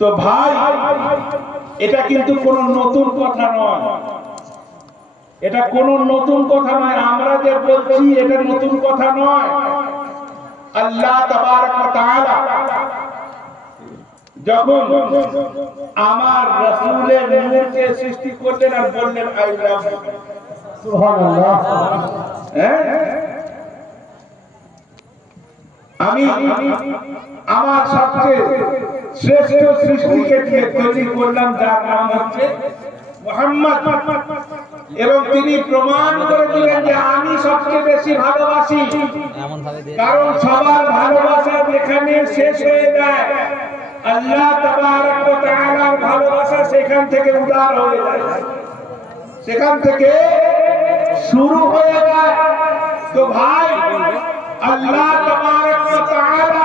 তো ভাই এটা কিন্তু কোনো নতুন কথা নয়, এটা কোনো নতুন কথা নয়। আমরা যে বলছি এটা নতুন কথা নয়। আল্লাহ তাবারক ওয়া তাআলা যখন আমার রাসূলের নূরকে সৃষ্টি করলেন আর বললেন আই লাভ ইউ, সুবহানাল্লাহ। আমি আমার সবচেয়ে শ্রেষ্ঠ সৃষ্টিকে তৈরি করলাম যার নাম হচ্ছে মুহাম্মদ, এবং তিনি প্রমাণ করে দিলেন যে আমি সবচেয়ে বেশি ভালোবাসি। কারণ সবার ভালোবাসা যেখানে শেষ হয়ে যায়, আল্লাহ তাবারক ওয়া তাআলার ভালোবাসা সেখান থেকে উদার হয়ে যায়, সেখান থেকে শুরু হয়ে যায়। তো ভাই আল্লাহ তাবারক ওয়া তাআলা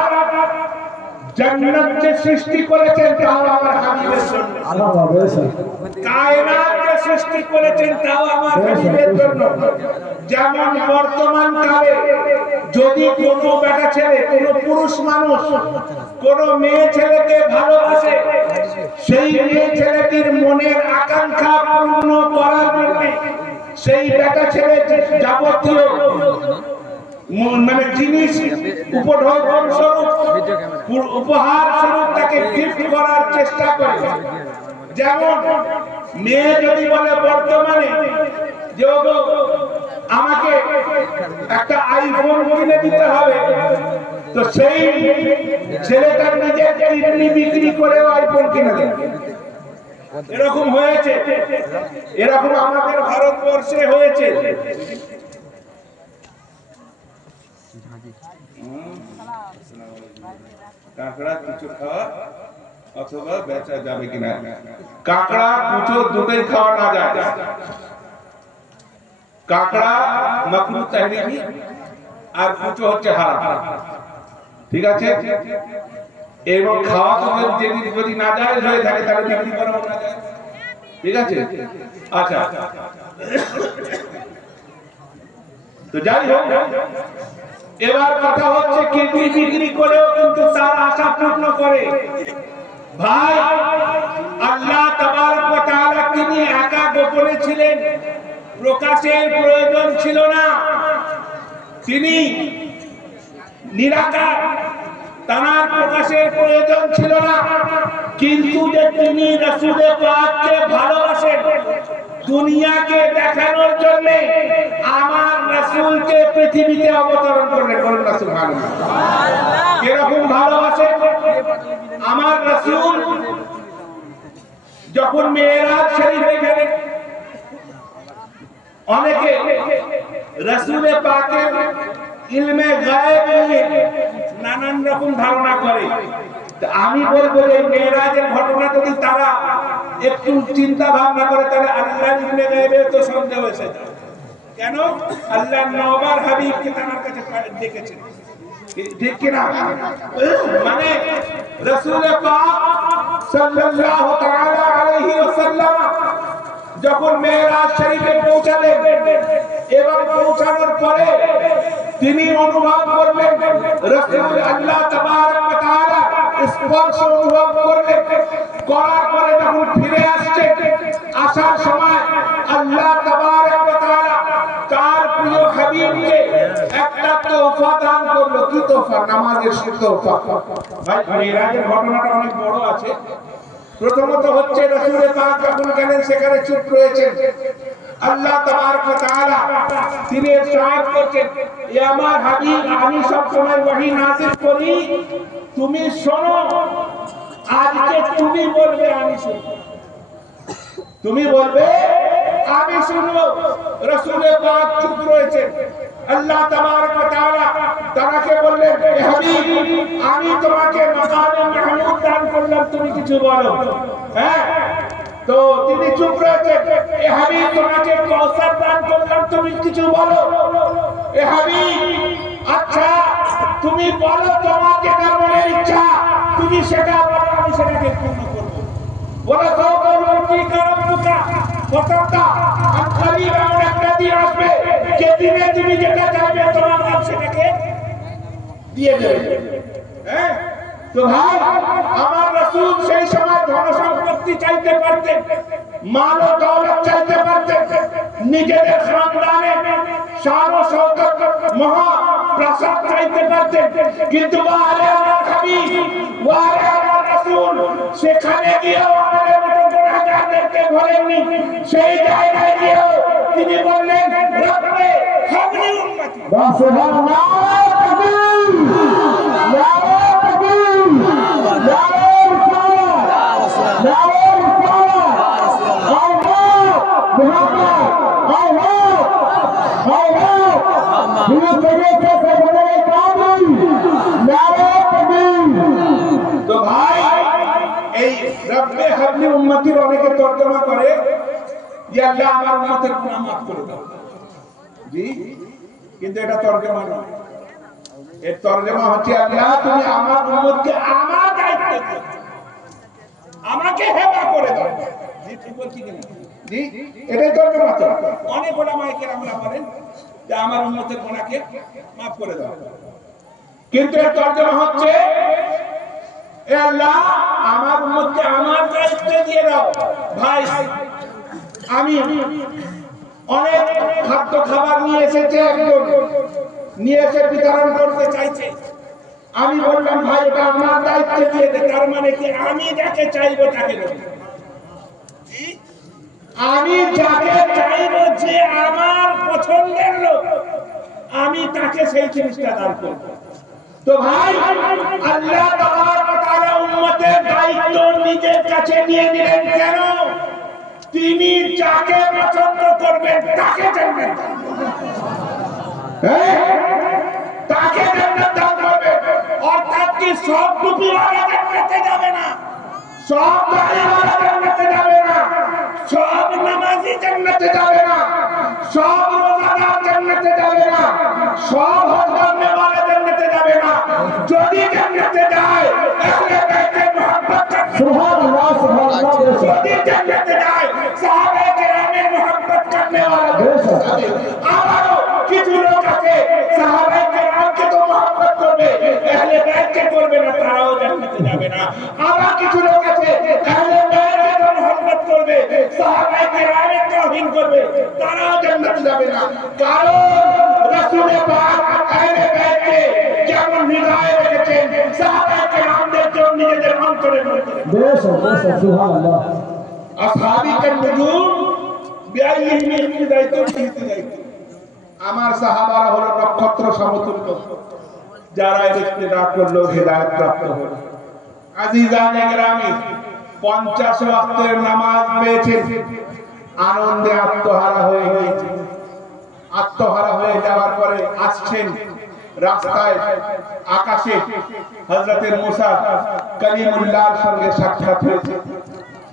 জান্নাত যে সৃষ্টি করেছেন তাও আমার হাবিবের জন্য, কায়নাত যে সৃষ্টি করেছেন তাও আমার হাবিবের জন্য। যেমন বর্তমান কালে যদি কোনো বেটা ছেলে, কোনো পুরুষ মানুষ কোনো মেয়ে ছেলেকে ভালোবাসে, সেই মেয়ে ছেলেটির মনের আকাঙ্ক্ষা পূর্ণ করার জন্য সেই বেটা ছেলে যাবতীয় মানে জিনিস উপঢৌকন স্বরূপ, উপহার স্বরূপ তাকে গিফট করার চেষ্টা করে। যেমন মেয়ে যদি বলে বর্তমানে যে আমাকে একটা আইফোন কিনে দিতে হবে, তো সেই ছেলেটা নিজের কিডনি বিক্রি করেও আইফোন কিনে দেয়। এরকম হয়েছে, এরকম আমাদের ভারতবর্ষে হয়েছে। কাঁকড়া কুচো খাওয়া অথবা বেচা যাবে কিনা? কাঁকড়া কুচো দুটোই খাওয়া না যায়। কাঁকড়া মাকরুহ তাহরিমি আর কুচো হচ্ছে হারাম, ঠিক আছে? এবং খাওয়া তো যদি না যায় হয়ে থাকে তাহলে বিক্রি করা না যায়, ঠিক আছে? আচ্ছা, তো যাই হোক, এবার কথা হচ্ছে কিডনি বিক্রি করেও কিন্তু তার আশা পূর্ণ করে। ভাই আল্লাহ তাবারক ওয়া তাআলা তিনি একা গোপনে ছিলেন, প্রকাশের প্রয়োজন ছিল না। তিনি নিরাকার, তার প্রকাশের প্রয়োজন ছিল না। কিন্তু যে তিনি রাসূল পাককে ভালোবাসেন, দুনিয়াকে দেখানোর জন্য আমার রাসূলকে পৃথিবীতে অবতরণ করলেন। বলুন না সুবহানাল্লাহ। কিরকম ভালোবাসেন আমার রাসূল? যখন মেরাজ শরীফে গেলেন, অনেকে রাসূল পাকের ইলমে গায়েব নিয়ে নানান রকম ধারণা করে। আমি বলবো যে মেরাজের ঘটনা যদি তারা একটু চিন্তা ভাবনা করে তাহলে আল্লাহর ইলমে গায়েবে তো সন্দেহ হয়েছে। কেন? আল্লাহ নওবার হাবিবকে তার কাছে ডেকেছেন, ঠিক কি না? মানে রাসূল পাক সাল্লাল্লাহু তাআলা আলাইহি ওয়াসাল্লাম যখন মেরাজ শরীফে পৌঁছালেন এবং পৌঁছানোর পরে তিনি অনুভব করলেন রাসূল আল্লাহ তাবারক ওয়া তাআলা স্পর্শ অনুভব করলেন। করার পরে যখন ফিরে আসছে, আসার সময় আল্লাহ তাবারক ওয়া তাআলা তার প্রিয় হাবিবকে একটা তোহফা দান করলো। কি তোহফা? নামাজের তোহফা। ভাই মেরাজের ঘটনাটা অনেক বড় আছে। প্রথমত হচ্ছে রাসূল পাক যখন গেলেন সেখানে চুপ রয়েছেন। আল্লাহ তাবারক ওয়া তাআলা তিনি ইরশাদ করছেন, এ আমার হাবিব, আমি সব সময় ওহী নাযিল করি, তুমি শোনো। আজকে তুমি বলবে আমি শুনবো, তুমি বলবে আমি শুনবো। রাসূল পাক চুপ রয়েছে। আল্লাহ তাবারক ওয়া তাআলা তাকে বললেন, হে হাবিব, আমি তোমাকে মাকামে মাহমুদ দান করলাম, তুমি কিছু বলো। হ্যাঁ, তো তিনি চুপ রয়েছেন। এ হাবিব, তোমাকে কাউসার দান করলাম, তুমি কিছু বলো। এ হাবিব, আচ্ছা তুমি বলো, তোমার যেটা মনের ইচ্ছা তুমি সেটা বলো, আমি সেটাকে পূর্ণ করব। বলা সওয়াল কি করবুকা ফতাতা আখরির এমন একটা দিন আসবে যে দিনে তুমি যেটা চাইবে তোমার নাম সেটাকে দিয়ে দেবে। হ্যাঁ, তো ভাই আমার রাসূল সেই সময় সম্পত্তি চাইতে পারতেন, মাল ও দৌলত চাইতে পারতেন, নিজেদের খানদানে শান ও শওকত মহা প্রাসাদ চাইতে পারতেন, কিন্তু ওয়ালে আমার হাবিব ওয়ালে আমার রাসূল সেখানে গিয়েও আমাদের মতো গুনাহগারদেরকে ভোলেননি। সেই জায়গায় গিয়েও তিনি বললেন রব্বে হাবলি উম্মতি। সুবহানাল্লাহ, তাকবীর, নারে তাকবীর, নারে রিসালাত, নারে রিসালাত, আল্লাহ মুহাম্মদ, আল্লাহ আল্লাহ বিনা তরিকা से বলে কাবুল, নারে তাকবীর। তো ভাই, এই রব্বে হাবলি উম্মতির অনেকে তর্জমা করে যে আল্লাহ আমার উম্মতের গুনাহ মাফ করে দাও। জি, কিন্তু এটা তর্জমা নয়। এর তর্জমা হচ্ছে আল্লাহ তুমি আমার উম্মতকে আমার দায়িত্ব দাও, আমাকে হেফাজত করে দাও। জি, ঠিক বলছি কিনা? জি, এটাই তর্জমা। তো অনেক ওলামায়ে কেরামরা বলেন যে আমার উম্মতের গুনাহকে মাফ করে দাও, কিন্তু এর তর্জমা হচ্ছে এ আল্লাহ আমার উম্মতকে আমার দায়িত্ব দিয়ে দাও। ভাই, আমি অনেক খাদ্য খাবার নিয়ে এসেছে, একজন নিয়ে এসে বিতরণ করতে চাইছে। আমি বললাম ভাই এটা আমার দায়িত্ব দিয়ে দে। তার মানে কি আমি যাকে চাইবো তাকে দেব, আমি যাকে চাইবো যে আমার পছন্দের লোক আমি তাকে সেই জিনিসটা দান করব। তো ভাই, আল্লাহ তাবারক ওয়া তাআলা উম্মতের দায়িত্ব নিজের কাছে নিয়ে নিলেন। কেন? তিনি যাকে পছন্দ করবেন তাকে জান্নাত দান করবেন, তাকে জান্নাত দান করবেন। অর্থাৎ কি সব টুপিওয়ালা জান্নাতে যাবে না, সব দাড়িওয়ালা জান্নাতে যাবে না, সব নামাজি জান্নাতে যাবে না, সব রোজাদার জান্নাতে যাবে না, সব হজ করনেওয়ালা জান্নাতে যাবে না। যদি জান্নাতে যায় আহলে বাইতের মুহাব্বত করবে, সুবহানাল্লাহ সুবহানাল্লাহ। যদি জান্নাতে যায় সাহাবায়ে কেরামের মুহাব্বত করনেওয়ালা যাবে। আবারও কিছু লোক আছে সাহাবায়ে কেরামকে তো মুহাব্বত করবে, আহলে বাইতকে করবে না, তারাও জান্নাতে যাবে না। আবার কিছু লোক আছে আহলে বাইতকে তো মুহাব্বত করবে, সাহাবায়ে কেরামের তাওহীন করবে, তারাও জান্নাতে যাবে না। কারণ রাসূল পাক আহলে বাইতকে যেমন হৃদয়ে রেখেছেন সাহাবায়ে কেরামদের জন্য নিজেদের অন্তরে রেখেছেন। বেশ বেশ, সুবহানাল্লাহ। আসহাবী কে নুজুম বিআইহিম ইহতিদাইতুম ইহতিদাইতুম। আমার সাহাবারা হলো নক্ষত্র সমতুল্য, যারা ইহতিদা করলো হিদায়াত প্রাপ্ত হলো। আজিজানে গ্রামে 50 ওয়াক্তের নামাজ পেয়েছেন, আনন্দে আত্মহারা হয়ে গিয়েছেন। আত্মহারা হয়ে যাওয়ার পরে আসছেন রাস্তায়, আকাশে হযরত মুসা কালিমুল্লাহর সঙ্গে সাক্ষাৎ হয়েছে।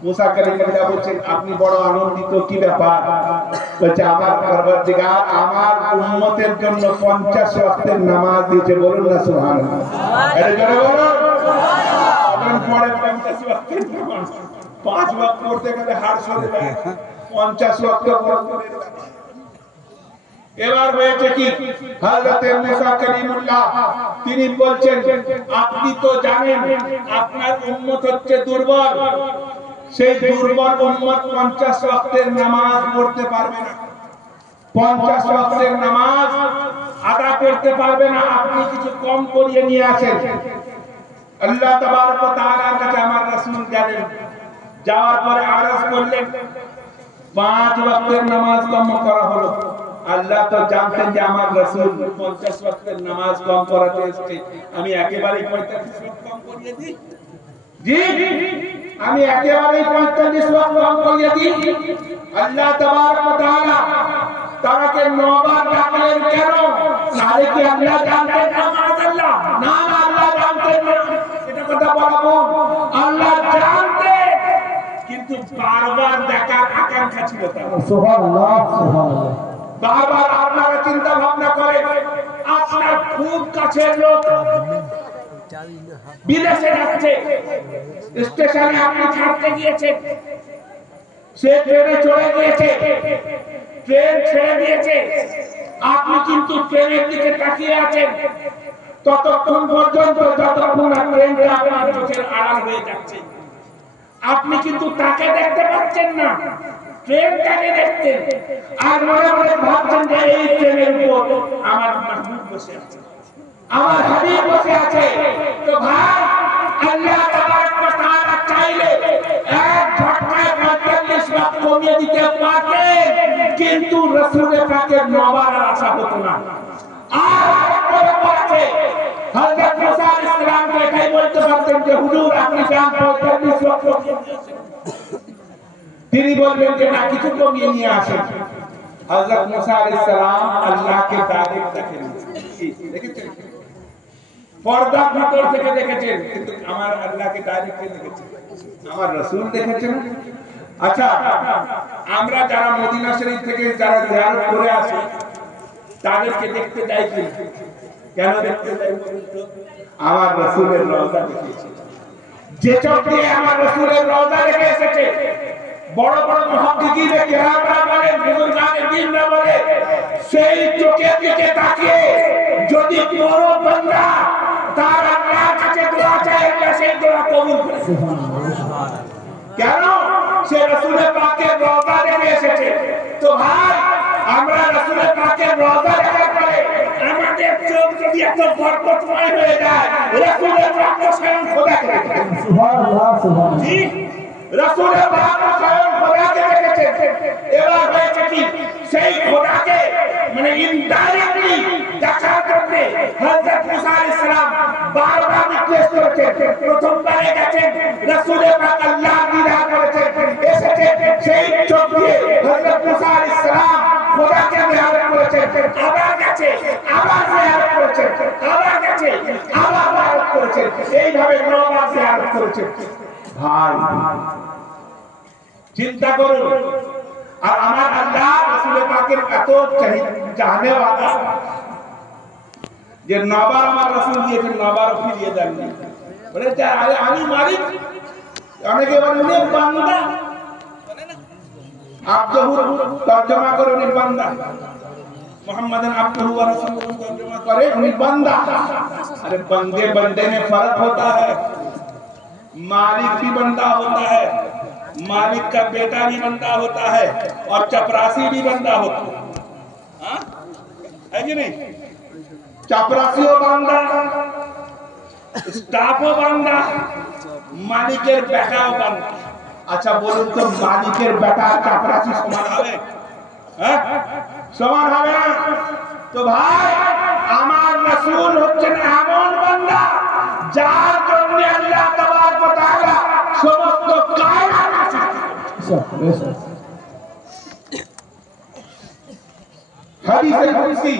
মুসা কালিমুল্লাহ বলছেন আপনি বড় আনন্দিত, কি ব্যাপার? বলছে আমার পরবর্তীগার আমার উম্মতের জন্য 50 ওয়াক্তের নামাজ দিয়েছে। বলুন না সুবহানাল্লাহ, আরে জোরে বলুন সুবহানাল্লাহ। পরে 50 ওয়াক্তের নামাজ 5 ওয়াক্ত পড়তে গেলে হাড় সরে যায়, 50 ওয়াক্ত পড়তে। এবার হয়েছে কি, হযরত মুসা কালিমুল্লাহ তিনি বলছেন আপনি তো জানেন আপনার উম্মত হচ্ছে দুর্বল, সেই দুর্বল উম্মত 50 ওয়াক্তের নামাজ পড়তে পারবে না, 50 ওয়াক্তের নামাজ আদা করতে পারবে না। আপনি কিছু কম করিয়ে নিয়ে আসেন। আল্লাহ তাবারক ওয়া তাআলার কাছে আমার রাসূল গেলেন, যাওয়ার পরে আরজ করলেন 5 ওয়াক্তের নামাজ কম করা হলো। আল্লাহ তো জানতেন যে আমার রাসূল 50 ওয়াক্তের নামাজ কম করাতে এসেছে, আমি একেবারে 45 ওয়াক্ত কম করিয়ে দিই। জি, আমি একেবারে 45 ওয়াক্ত কম করিয়ে দিই। আল্লাহ তাবারক ওয়া তাআলা তাকে 9 বার ডাকলেন। কেন? তাহলে কি আল্লাহ জানতেন না মাআল্লাহ? না, আল্লাহ জানতেন না, এটা কথা বলবো। আল্লাহ জানতেন, কিন্তু বারবার দেখার আকাঙ্ক্ষা ছিল তার। সুবহানাল্লাহ সুবহানাল্লাহ। বারবার আপনারা চিন্তা ভাবনা করেন, আপনার খুব কাছের লোক বিদেশে যাচ্ছে, স্টেশনে আপনি ছাড়তে গিয়েছেন, সে ট্রেনে চলে গিয়েছে, ট্রেন ছেড়ে দিয়েছে, আপনি কিন্তু ট্রেনের দিকে তাকিয়ে আছেন ততক্ষণ পর্যন্ত যতক্ষণ ট্রেনটা আপনার চোখের আড়াল হয়ে যাচ্ছে। আপনি কিন্তু তাকে দেখতে পাচ্ছেন না, ট্রেনটাকে দেখতেন, আর মনে মনে ভাবছেন যে এই ট্রেনের উপর আমার মাহবুব বসে আছে, আমার হাবিব বসে আছে। তো ভাই, আল্লাহ তাবারক ওয়া তাআলা চাইলে এক ঝটকায় ৪৫ ভাগ কমিয়ে দিতে পারতেন, কিন্তু রাসূলের পাকের নবার আশা হতো না। আর একটা ব্যাপার আছে, হযরত মুসা আলাইহিস সালাম তো এটাই বলতে পারতেন যে হুজুর আপনি যান ৪৫ ভাগ কমিয়ে দিয়ে আসেন। তিনি বলবেন যে না, কিছু কমিয়ে নিয়ে আসেন। হযরত মুসা আলাইহিস সালাম আল্লাহকে ডাইরেক্ট দেখেছেন, পর্দার ভিতর থেকে দেখেছেন, কিন্তু আমার আল্লাহকে ডাইরেক্ট দেখেছেন, আমার রাসূল দেখেছেন। আচ্ছা, আমরা যারা মদিনা শরীফ থেকে যারা জিয়ারত করে আসি তাদেরকে দেখতে যাই কি কেন দেখতে যাই? আমার রাসূলের রওজা দেখেছি, যে চোখ দিয়ে আমার রাসূলের রওজা দেখে এসেছে। বড় বড় মুহাদ্দিসিনে কেরামরা বলেন, বুজুর্গানে দ্বীনরা বলে, সেই চোখের দিকে তাকিয়ে যদি কোনো বান্দা তার আল্লাহর কাছে দোয়া চায়, আল্লাহ সেই দোয়া কবুল করে। কেন? সে রাসূলের পাকের রওজা দেখে এসেছে। তো ভাই, আমরা রাসূলের পাকের রওজা দেখার পরে আমাদের চোখ যদি এত বরকতময় হয়ে যায়, রাসূলের পাক স্বয়ং খোদাকে দেখেছেন। সুবহানাল্লাহ, সুবহানাল্লাহ। জি, রাসূলের পাক স্বয়ং খোদাকে দেখেছেন। এবার হয়েছে কি, সেই খোদাকে মানে ইনডাইরেক্টলি দেখার জন্য হযরত মুসা আলাইহিস সালাম বারবার রিকোয়েস্ট করেছেন। প্রথমবারে গেছেন, রাসূলের পাক আল্লাহ দিদার করেছেন, এসেছে সেই চোখ দিয়ে হযরত মুসা আলাইহিস সালাম খোদাকে জিয়ারত করেছেন। আবার গেছে, আবার জিয়ারত করেছেন, আবার গেছে, আবার জিয়ারত করেছেন, এইভাবে ৯ বার জিয়ারত করেছেন। ভাই চিন্তা করুন, আর আমার আল্লাহ রাসূলের পাকের এত চাহনে ওয়ালা যে ৯ বার আমার রাসূল দিয়েছেন, ৯ বার ফিরিয়ে দেননি। বলে আমি মালিক, অনেকে বলে উনি বান্দা, আব্দুহু তরজমা করে উনি বান্দা, মুহাম্মাদান আব্দুহু ওয়া রাসূলুহু তরজমা করে উনি বান্দা। अरे बंदे बंदे में फर्क होता है, मालिक भी बंदा होता है, मालिक का बेटा भी बंदा होता है, और चपरासी भी बंदा होता है। हाँ? है कि नहीं? चपरासियों बंदा, स्टाफों बंदा, मालिकेर बेटाओ बंदा। अच्छा बोलুন তো, মালিকের বেটা চাপরাসি সমান হবে? হ্যাঁ, সমান হবে না। তো ভাই, আমার রাসূল হচ্ছেন এমন বান্দা যার জন্য আল্লাহ তাবারক ওয়া তাআলা সমস্ত কায়নাত সৃষ্টি। হাদিসে কুদসি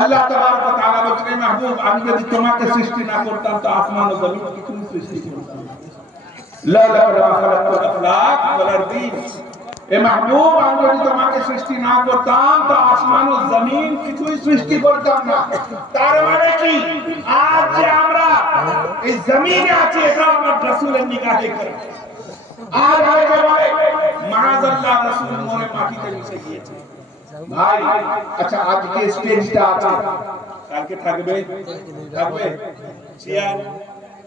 আল্লাহ তাবারক ওয়া তাআলা বলেন, মাহবুব আমি যদি তোমাকে সৃষ্টি না করতাম তো আসমান ও জমিন কিছুই সৃষ্টি করতাম না। লা লাকা খালাকতুল আফলাক ওয়াল আরদিন। এ মাহবুব আমি যদি তোমাকে সৃষ্টি না করতাম তো আসমান ও জমিন কিছুই সৃষ্টি করতাম না। তার মানে কি, আজ যে আমরা এই জমিনে আছি এটা আমার রাসূলের নিগাহে করে। আজ হয়তো বলে মাআযাল্লাহ রাসূল মরে মাটিতে মিশে গিয়েছে। ভাই আচ্ছা, আজকে স্টেজটা আছে, কালকে থাকবে? থাকবে চেয়ার,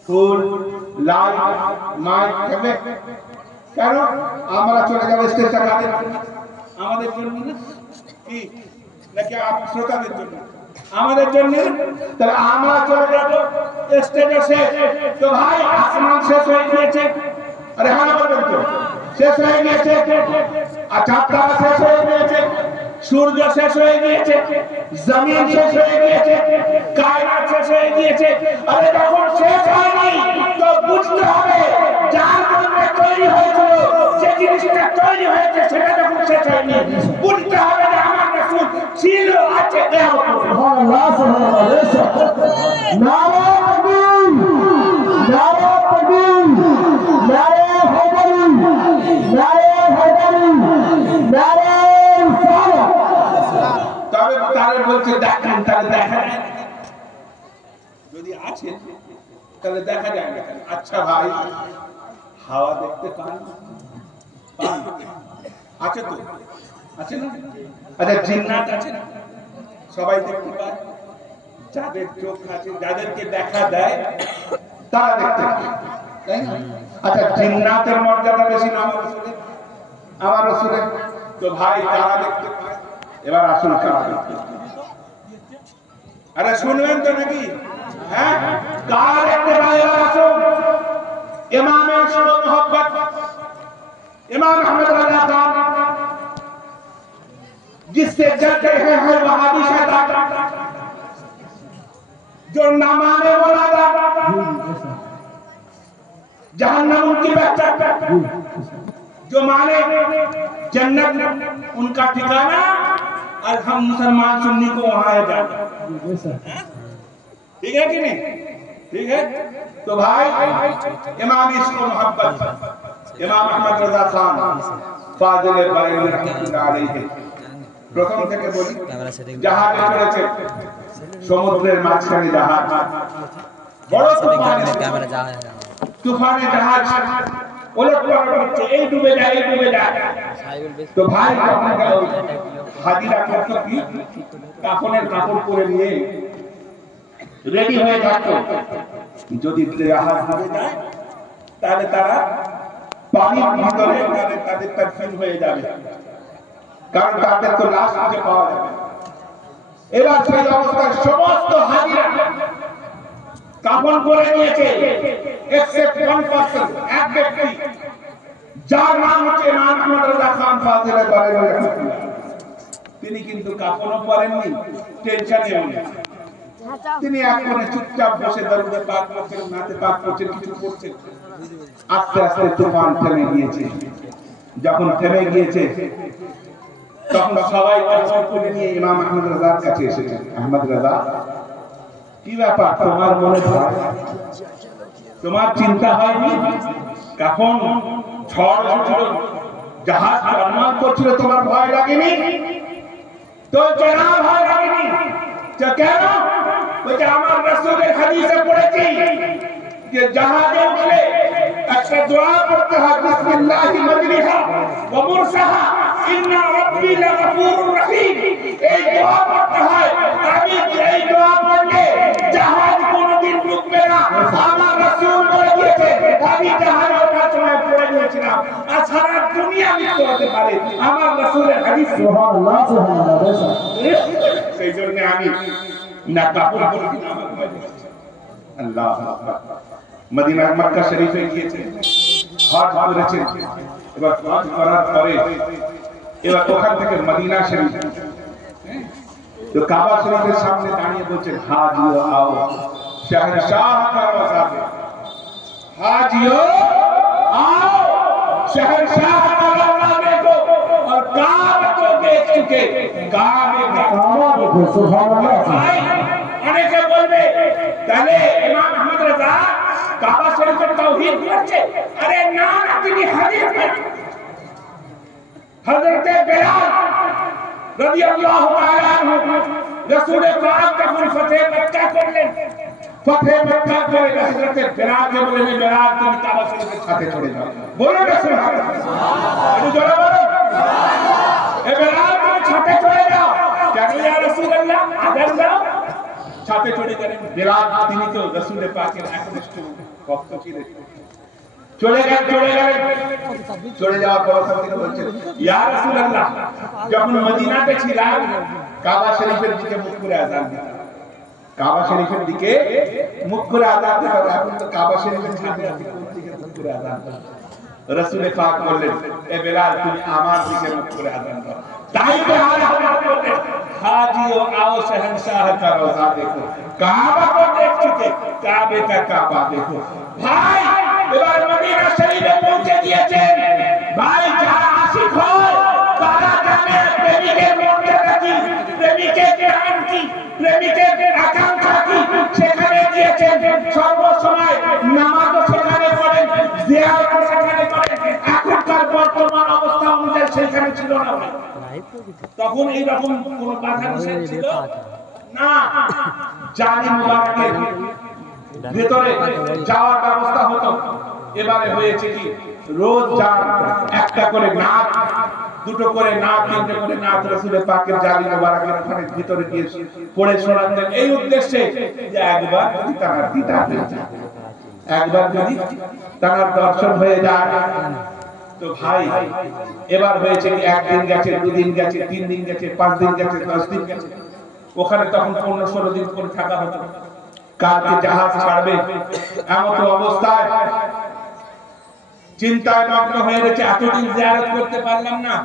ফুল, লাইট, মাইক থাকবে। কেন? আমরা চলে যাবো স্টেজটা কাদের? আমাদের জন্য না কি, নাকি শ্রোতাদের জন্য? আমাদের জন্য। তাহলে আমরা চলে যাবো স্টেজে শেষ। তো ভাই আসমান শেষ হয়ে গিয়েছে, আরে হ্যাঁ বলবেন তো, শেষ হয়ে গিয়েছে, আর চাঁদ তারা শেষ হয়ে গিয়েছে, সূর্য শেষ হয়ে গিয়েছে, জমিন শেষ হয়ে গিয়েছে, কায়নাত শেষ হয়ে গিয়েছে। আরে যখন শেষ হয়নি তো বুঝতে হবে যার জন্য তৈরি হয়েছিল, যে জিনিসটা তৈরি হয়েছে সেটা যখন শেষ হয়নি, বুঝতে হবে যে আমার রাসূল ছিল, আছে, কিয়ামত পর্যন্ত। সুবহানাল্লাহ, সুবহানাল্লাহ। নারে তাকবীর, নারে তাকবীর, নারে হায়দারি, নারে হায়দারি, নারে তাহলে বলছে দেখেন, তাহলে দেখা যায় যদি আছে তাহলে দেখা যায় না। আচ্ছা ভাই, হাওয়া দেখতে পান? আছে তো, আছে না? আচ্ছা জিন্নাত আছে না? সবাই দেখতে পায়, যাদের চোখ আছে, যাদেরকে দেখা দেয় তারা দেখতে পায়, তাই না? আচ্ছা জিন্নাতের মর্যাদা বেশি না আমার রাসূলের? তো ভাই তারা দেখতে পায়, এবার আসুন কারা দেখতে পায়। আরে শুনবেন তো নাকি? হ্যাঁ, কারা দেখতে পায়? এবার আসুন ইমামে ইশক মোহাব্বত इमाम अहमद रजा खान, जिससे डरते हैं हर वहाबी शैतान, जो ना माने वो नादान, जहन्नम उनकी पहचान, जो माने जन्नत उनका ठिकाना, और हम मुसलमान सुन्नी को वहां है जाना। ठीक है कि नहीं? ठीक है। तो भाई इमाम इश्क मोहब्बत इमाम अहमद रजा खान फाजिल बारिन रहमतुल्लाह अलैहि প্রথম থেকে বলি, জাহাজে চড়েছে, সমুদ্রের মাঝখানে জাহাজ, বড় তুফানে জাহাজ ওলটপালট হচ্ছে, এই ডুবে যায় এই ডুবে যায়। তো ভাই হাজিরা করতো কি, কাফনের কাপড় পরে নিয়ে রেডি হয়ে থাকতো, যদি জাহাজ ডুবে যায় তাহলে তারা পানির ভিতরে তাদের তাদফিন হয়ে যাবে, কারণ তাদের তো লাশ খুঁজে পাওয়া যাবে। এবার সেই অবস্থায় সমস্ত হাজিরা কাফন করে নিয়েছে, এক্সেপ্ট ওয়ান পারসন, এক ব্যক্তি, যার নাম হচ্ছে ইমাম আহমদ রজা খান ফাজিল বারেলভী রাহমাতুল্লাহ। তিনি কিন্তু কাফনও পরেননি, টেনশনেও নেই। তিনি এক কোণে চুপচাপ বসে দরুদে পাক করছেন, নাতে পাক করছেন, কিছু করছেন। আস্তে আস্তে তুফান থেমে গিয়েছে। যখন থেমে গিয়েছে তখন সবাই কাফন করে নিয়ে ইমাম আহমদ রাজার কাছে এসেছেন। আহমদ রাজা, কি ব্যাপার, তোমার মনে ভয়, তোমার চিন্তা হয়নি? কাফন ঝড় হচ্ছিল, জাহাজ চলমান করছিল, তোমার ভয় লাগেনি? তো কেন ভয় লাগেনি? কেন? বলছে আমার রাসূলের হাদিসে পড়েছি যে জাহাজে উঠলে একটা দোয়া পড়তে হয়, বিসমিল্লাহি মাজরিহা ওয়া মুরসাহা ইন্না রাব্বি লাগফুরুর রহিম। এই দোয়া পড়তে হয়। আমি এই দোয়া পড়লে জাহাজ কোনোদিন ডুববে না। আমার রাসূল বলে দিয়েছে, আমি জাহাজে ওঠার সময় পড়ে গিয়েছিলাম, আর সারা দুনিয়া মিথ্যা হতে পারে, আমার রাসূলের হাদিস। সুবহানাল্লাহ, সুবহানাল্লাহ। সেই জন্য আমি না কাপড় পরে আমার ভয় লাগছে। আল্লাহু আকবার। মদিনা মক্কা শরীফে গিয়েছেন, হজ করেছেন। এবার হজ করার পরে এবার ওখান থেকে মদিনা শরীফ, তো কাবা শরীফের সামনে দাঁড়িয়ে বলছেন, হাজিও আও শহরशाह का रोजा दे, हाजियो आओ शहरशाह का रोजा देखो, और काबा को देख चुके, काबे का देखो। सुभान अल्लाह। অনেকে বলবে তাহলে ইমাম আহমদ রাজা কাবা শরীফের তাওহীদ করছে? আরে না, তিনি হাদিস পড়ছেন। হযরত বেলাল রাদিয়াল্লাহু তাআলা আনহু রাসূল পাক যখন ফতহ মক্কা করলেন, ফতহ মক্কা করে হযরত বেলালকে বললেন, বেলাল তুমি কাবা শরীফের সাথে চলে যাও। বলো না সুবহানাল্লাহ, একটু জোরে বলো। এ বেলাল তুমি সাথে চলে যাও। কেন ইয়া রাসূলুল্লাহ? আজান দাও। সাথে চলে গেলেন বেলাল, তিনি তো রাসূল পাকের একনিষ্ঠ ভক্ত ছিলেন। চলে গেলেন। চলে যাওয়ার পর তিনি বলছেন, ইয়া রাসূলুল্লাহ, যখন মদিনাতে ছিলাম কাবা শরীফের দিকে মুখ করে আযান দিতাম, কাবা শরীফের দিকে মুখ করে আযান দিতাম। এখন তো কাবা শরীফের সামনে কোন দিকে মুখ করে আযান দিতাম? রাসূল পাক বললেন, এ বেলাল তুমি আমার দিকে মুখ করে আযান দাও। তাই বেলাল বললেন, हाजियो आओ शहंशाह का रोजा देखो, काबा को देख चुके, काबे का काबा देखो। भाई এবার মদিনা শরীফে পৌঁছে দিয়েছেন। ভাই যারা আশিক হয় তারা জানে প্রেমিকের মর্যাদা কি, প্রেমিকের টান কি, প্রেমিকের আকাঙ্ক্ষা কি। সেখানে গিয়েছেন, সর্বসময় নামাজও সেখানে পড়েন, জিয়ারতও সেখানে করেন। এখনকার বর্তমান অবস্থা অনুযায়ী সেখানে ছিল না ভাই। তখন এই রকম কোন বাধা নিষেধ ছিল না। জানি মুবারকের ভিতরে যাওয়ার ব্যবস্থা হতো। এবারে হয়েছে কি, রোজ যান, একটা করে নাক, দুটো করে নাক, তিনটে করে নাক রাসূল পাকের জালি মুবারকের ওখানে ভিতরে গিয়ে পড়ে শোনাতেন, এই উদ্দেশ্যে যে একবার যদি তার দিদার হয়ে যায়, একবার যদি তার দর্শন হয়ে যায় তো ভাই এবার হয়েছে কি একদিন গেছে, দুদিন গেছে, 3 দিন গেছে, 5 দিন গেছে, 10 দিন গেছে, ওখানে তখন 15-16 দিন করে থাকা হতো। কালকে জাহাজ ছাড়বে এমন অবস্থায় চিন্তায় মগ্ন হয়ে গেছে, এতদিন জিয়ারত করতে পারলাম না,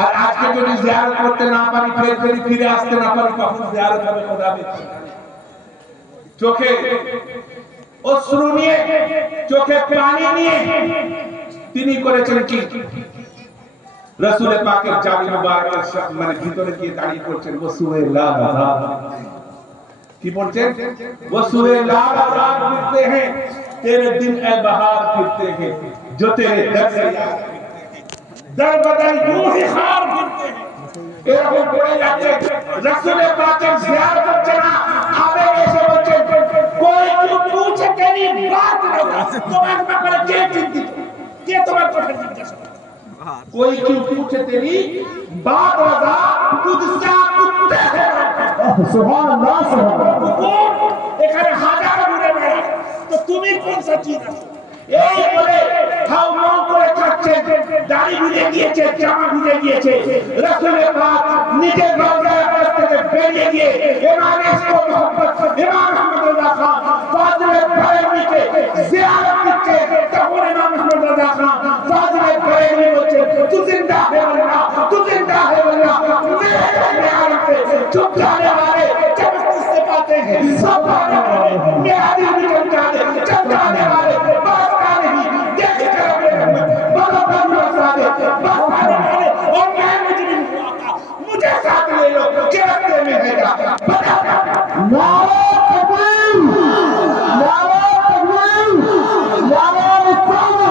আর আজকে যদি জিয়ারত করতে না পারি, ফের যদি ফিরে আসতে না পারি, কখন জিয়ারত হবে খোদাবে। চোখে অশ্রু নিয়ে, চোখে পানি নিয়ে তিনি করেছেন কি, রাসূল পাকের জামি মুবারকের মানে ভিতরে গিয়ে দাঁড়িয়ে করছেন ওসুয়ে লা বাজার, কি বলছেন, ওসুয়ে লা বাজার ফিরতে हैं तेरे दिन ए बहार फिरते हैं जो तेरे दर से यार दर बदर यूं ही खार फिरते हैं। এরকম করে যাচ্ছে রাসূল পাকের জিয়ারত করছে না, আবে এসে বলছে कोई क्यों पूछे तेरी बात ना, তোমার ব্যাপারে কে চিন্তিত, কে তোমার কথা জিজ্ঞাসা করে, कोई क्यों पूछे तेरी बात रजा तुझसे कुत्ते हैं। सुभान अल्लाह, सुभान अल्लाह। এখানে হাজার ঘুরে বেড়ায়, তো তুমি কোন সা চিজ আছো, এই বলে হাউ মাউ করে খাচ্ছে, দাড়ি ভিজে গিয়েছে, জামা ভিজে গিয়েছে। রাসূল পাক নিজে রওজায় পাশ থেকে বেরিয়ে গিয়ে ইমাম ইসকো মোহাম্মদ ইমাম আহমদ রাজা খান ফাজিলে বরেলভিকে জিয়ারত করছে, তখন ইমাম আহমদ রাজা খান ফাজিলে বরেলভি বলছে तू जिंदा है वल्लाह, तू जिंदा है वल्लाह, मेरे आलम पे चुप जाने वाले जब तुझसे पाते हैं सब पाने वाले, मेरा दिल भी चमकाने वाले बात का नहीं, देख कर अपने बड़ा बड़ा सादे बात पाने वाले, और मैं मुजरिम हुआ था, मुझे साथ ले लो कि रास्ते में है जा बता नारे तकबीर, नारे तकबीर, नारे रिसाला,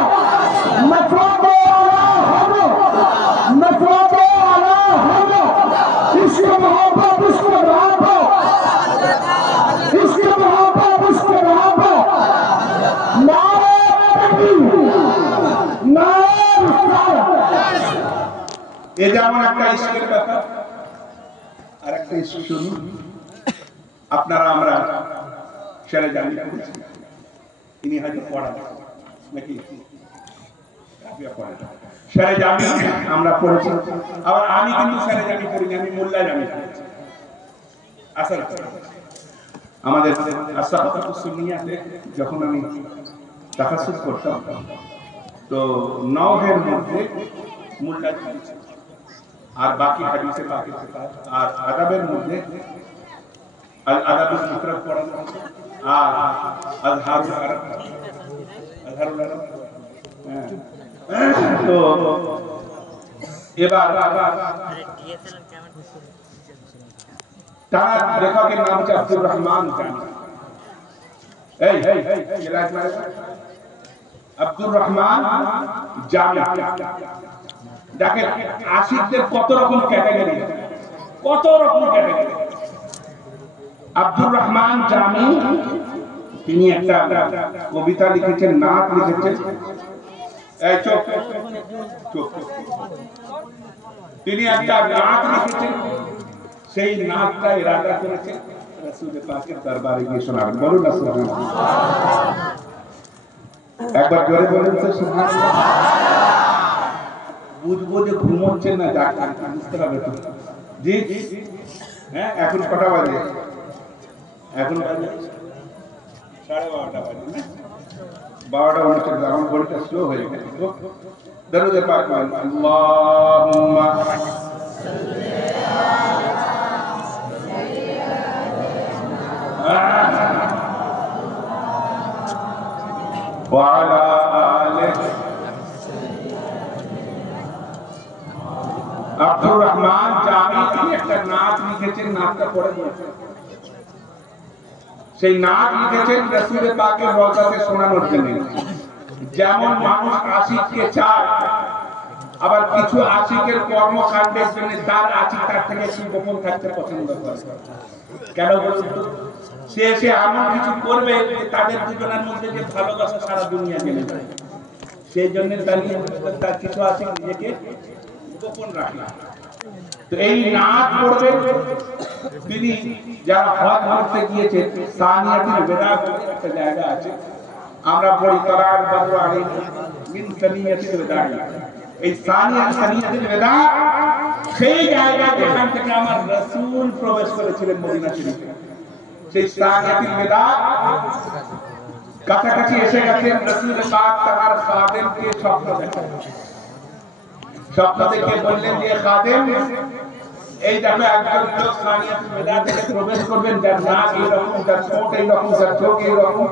मसवाबे ये যেমন একটা ইশকের ব্যাপার, আর একটা ইশক শুনুন আপনারা, আমরা শেরে জামি করেছি, ইনি হয়তো পড়া নাকি কাফিয়া পড়া, শেরে জামি আমরা পড়েছি, আবার আমি কিন্তু শেরে জামি পড়িনি, আমি মোল্লা জামি পড়েছি। আসল আমাদের আসাহাবাতুস সুন্নিয়াতে যখন আমি তাফাসসুর করতাম, তো নওহের মধ্যে মোল্লা জামি ছিল, আর বাকি হাদিসে বাকি কিতাব, আর আদাবের মধ্যে আল আদাবুল মুফরাদ পড়ানো, আর আজহারুল আরব, আজহারুল আরব। তো এবার তার লেখকের নাম হচ্ছে আব্দুর রহমান জামি। এই আব্দুর রহমান জামি, দেখেন আশিকদের কত রকম ক্যাটাগরি, কত রকম ক্যাটাগরি। আব্দুর রহমান জামি তিনি একটা কবিতা লিখেছেন, নাত লিখেছেন, এই চোখ চোখ, তিনি একটা নাত লিখেছেন, সেই নাতটা ইরাদা করেছেন রাসূল পাকের দরবারে গিয়ে শোনাবেন। বলুন না সুবহানাল্লাহ, একবার জোরে বলেন তো সুবহানাল্লাহ। বুঝবো যে ঘুমোচ্ছেন না, ডাক্তার বুঝতে হবে তো জি। হ্যাঁ, এখন কটা বাজে? এখন বাজে 12:30 বাজে, 12:29। আমার ঘড়িটা স্লো হয়ে গেছে। দরুদ পাক পড়ুন, আল্লাহুম্মা সাল্লি ওয়া আলা আলিহি। আব্দুর রহমান জামি তিনি একটা নাত লিখেছেন, নাতটা পড়ে দিয়েছেন। সেই নাত লিখেছেন রাসূল পাকের রওজাতে শোনানোর জন্য। যেমন মানুষ আশিককে চায়, আবার কিছু আশিকের কর্মকাণ্ডের জন্য তার আশিক তার থেকে একটু গোপন থাকতে পছন্দ করে। কেন বলুন তো? সে এমন কিছু করবে তাদের দুজনের মধ্যে যে ভালোবাসা সারা দুনিয়া জেনে যায়, সেই জন্য তার কিছু আশিক নিজেকে গোপন রাখে। তো এই নাত পড়বে তিনি যারা হজ করতে গিয়েছেন, সানিয়াতুল বেদা বলে একটা জায়গা আছে, আমরা পড়ি তলার বদর আলাইহি মিন সানিয়াতিল ওয়াদা, এই সানিয়াতুল ওয়াদা সেই জায়গা যেখান থেকে আমার রাসূল প্রবেশ করেছিলেন মদিনা শরীফে। সেই সানিয়াতুল ওয়াদা কাছাকাছি এসে গেছেন, রাসূল পাক তার খাদেমকে স্বপ্ন দেখেন। স্বপ্ন দেখে বললেন যে খাদেম, এই দেখো একজন লোক সানিয়াতুল ওয়াদা থেকে প্রবেশ করবেন, যার নাক এইরকম, যার ঠোঁট এইরকম, যার চোখ এইরকম,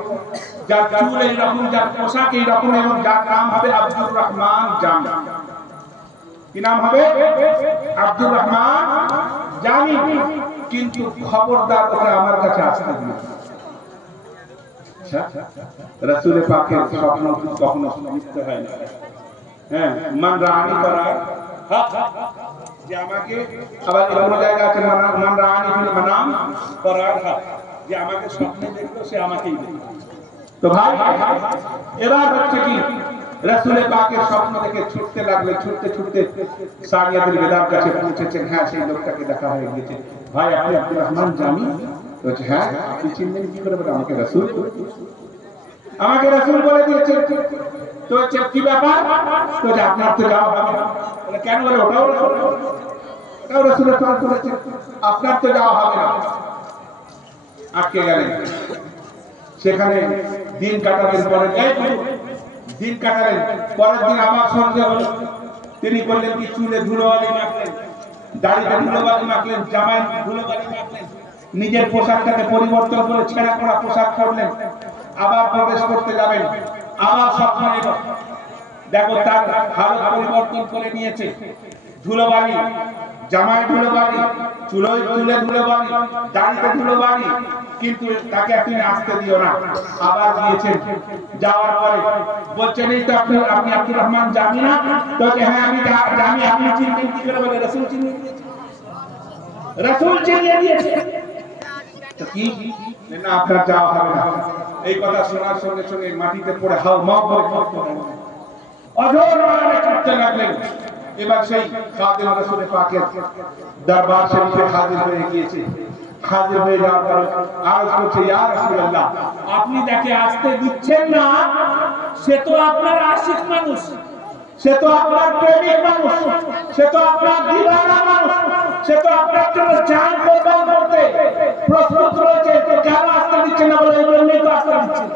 যার চুল এইরকম, যার পোশাক এইরকম, এবং যার নাম হবে আব্দুর রহমান জামি। কি নাম হবে? আব্দুর রহমান জামি। কিন্তু খবরদার ওকে আমার কাছে আসতে দিও। রাসূল পাকের স্বপ্ন কখনো মিথ্যে হয় না। হ্যাঁ, মান রাআনি করা হক, যে আমাকে, আবার এমন জায়গা আছে মান রাআনি ফিল মানাম করার হক, যে আমাকে স্বপ্নে দেখলো সে আমাকেই দেখলো। তো ভাই এবার হচ্ছে কি, রাসূল পাকের স্বপ্ন দেখে ছুটতে লাগলে, ছুটতে ছুটতে সানিয়াতুল ওয়াদার কাছে পৌঁছেছেন। হ্যাঁ, সেই লোকটাকে দেখা হয়ে গেছে। ভাই আপনি আব্দুর রহমান জামি? বলছে হ্যাঁ। আপনি চিনলেন কি করে? বলে আমাকে রাসূল বলে দিয়েছেন। তো হচ্ছে কি ব্যাপার? তো যে আপনার তো যাওয়া হবে না। বলে কেন? বলে ওটাও রাসূলের তরফ করেছে, আপনার তো যাওয়া হবে না। আটকে গেলেন সেখানে। দিন কাটালেন, পরের দিন কাটালেন, পরের দিন আমার সঙ্গে হলো। তিনি করলেন কি, চুলে ধুলোবালি মাখলেন, দাড়িতে ধুলোবালি মাখলেন, জামায় ধুলোবালি মাখলেন, নিজের পোশাকটাকে পরিবর্তন করে ছেঁড়া করা পোশাক পরলেন। আবার প্রবেশ করতে যাবেন, আবার স্বপ্ন এলো, দেখো তার হালত পরিবর্তন করে নিয়েছে। ধুলোবালি, জামায় ধুলোবালি, চুলে ধুলোবালি, দাড়িতে ধুলোবালি, কিন্তু তাকে আপনি আসতে দিও না। আবার গিয়েছেন, যাওয়ার পরে বলছেন এই তো আপনি আব্দুর রহমান জামি না? তো হ্যাঁ আমি জামি। আপনি চিনলেন কি করে? বলে রাসূল চিনিয়ে দিয়েছে। রাসূল চিনিয়ে দিয়েছে। তো কি না, আপনার যাওয়া হবে না। এই কথা শোনার সঙ্গে সঙ্গে মাটিতে পড়ে হাও মাও করে অঝোর ছুটতে লাগলেন। এবার সেই খাদেম রাসূল পাকের দরবার শরীফে হাজির হয়ে গিয়েছে। হাজির হয়ে যাওয়ার পর আরজ করছে, ইয়া রাসূলুল্লাহ, আপনি যাকে আসতে দিচ্ছেন না সে তো আপনার আশিক মানুষ, সে তো আপনার প্রেমিক মানুষ, সে তো আপনার দিওয়ানা মানুষ, সে তো আপনার জন্য জান কোরবান করতে প্রস্তুত রয়েছে। তো কেন আসতে দিচ্ছেন না? বলে এই জন্যই তো আসতে দিচ্ছেন।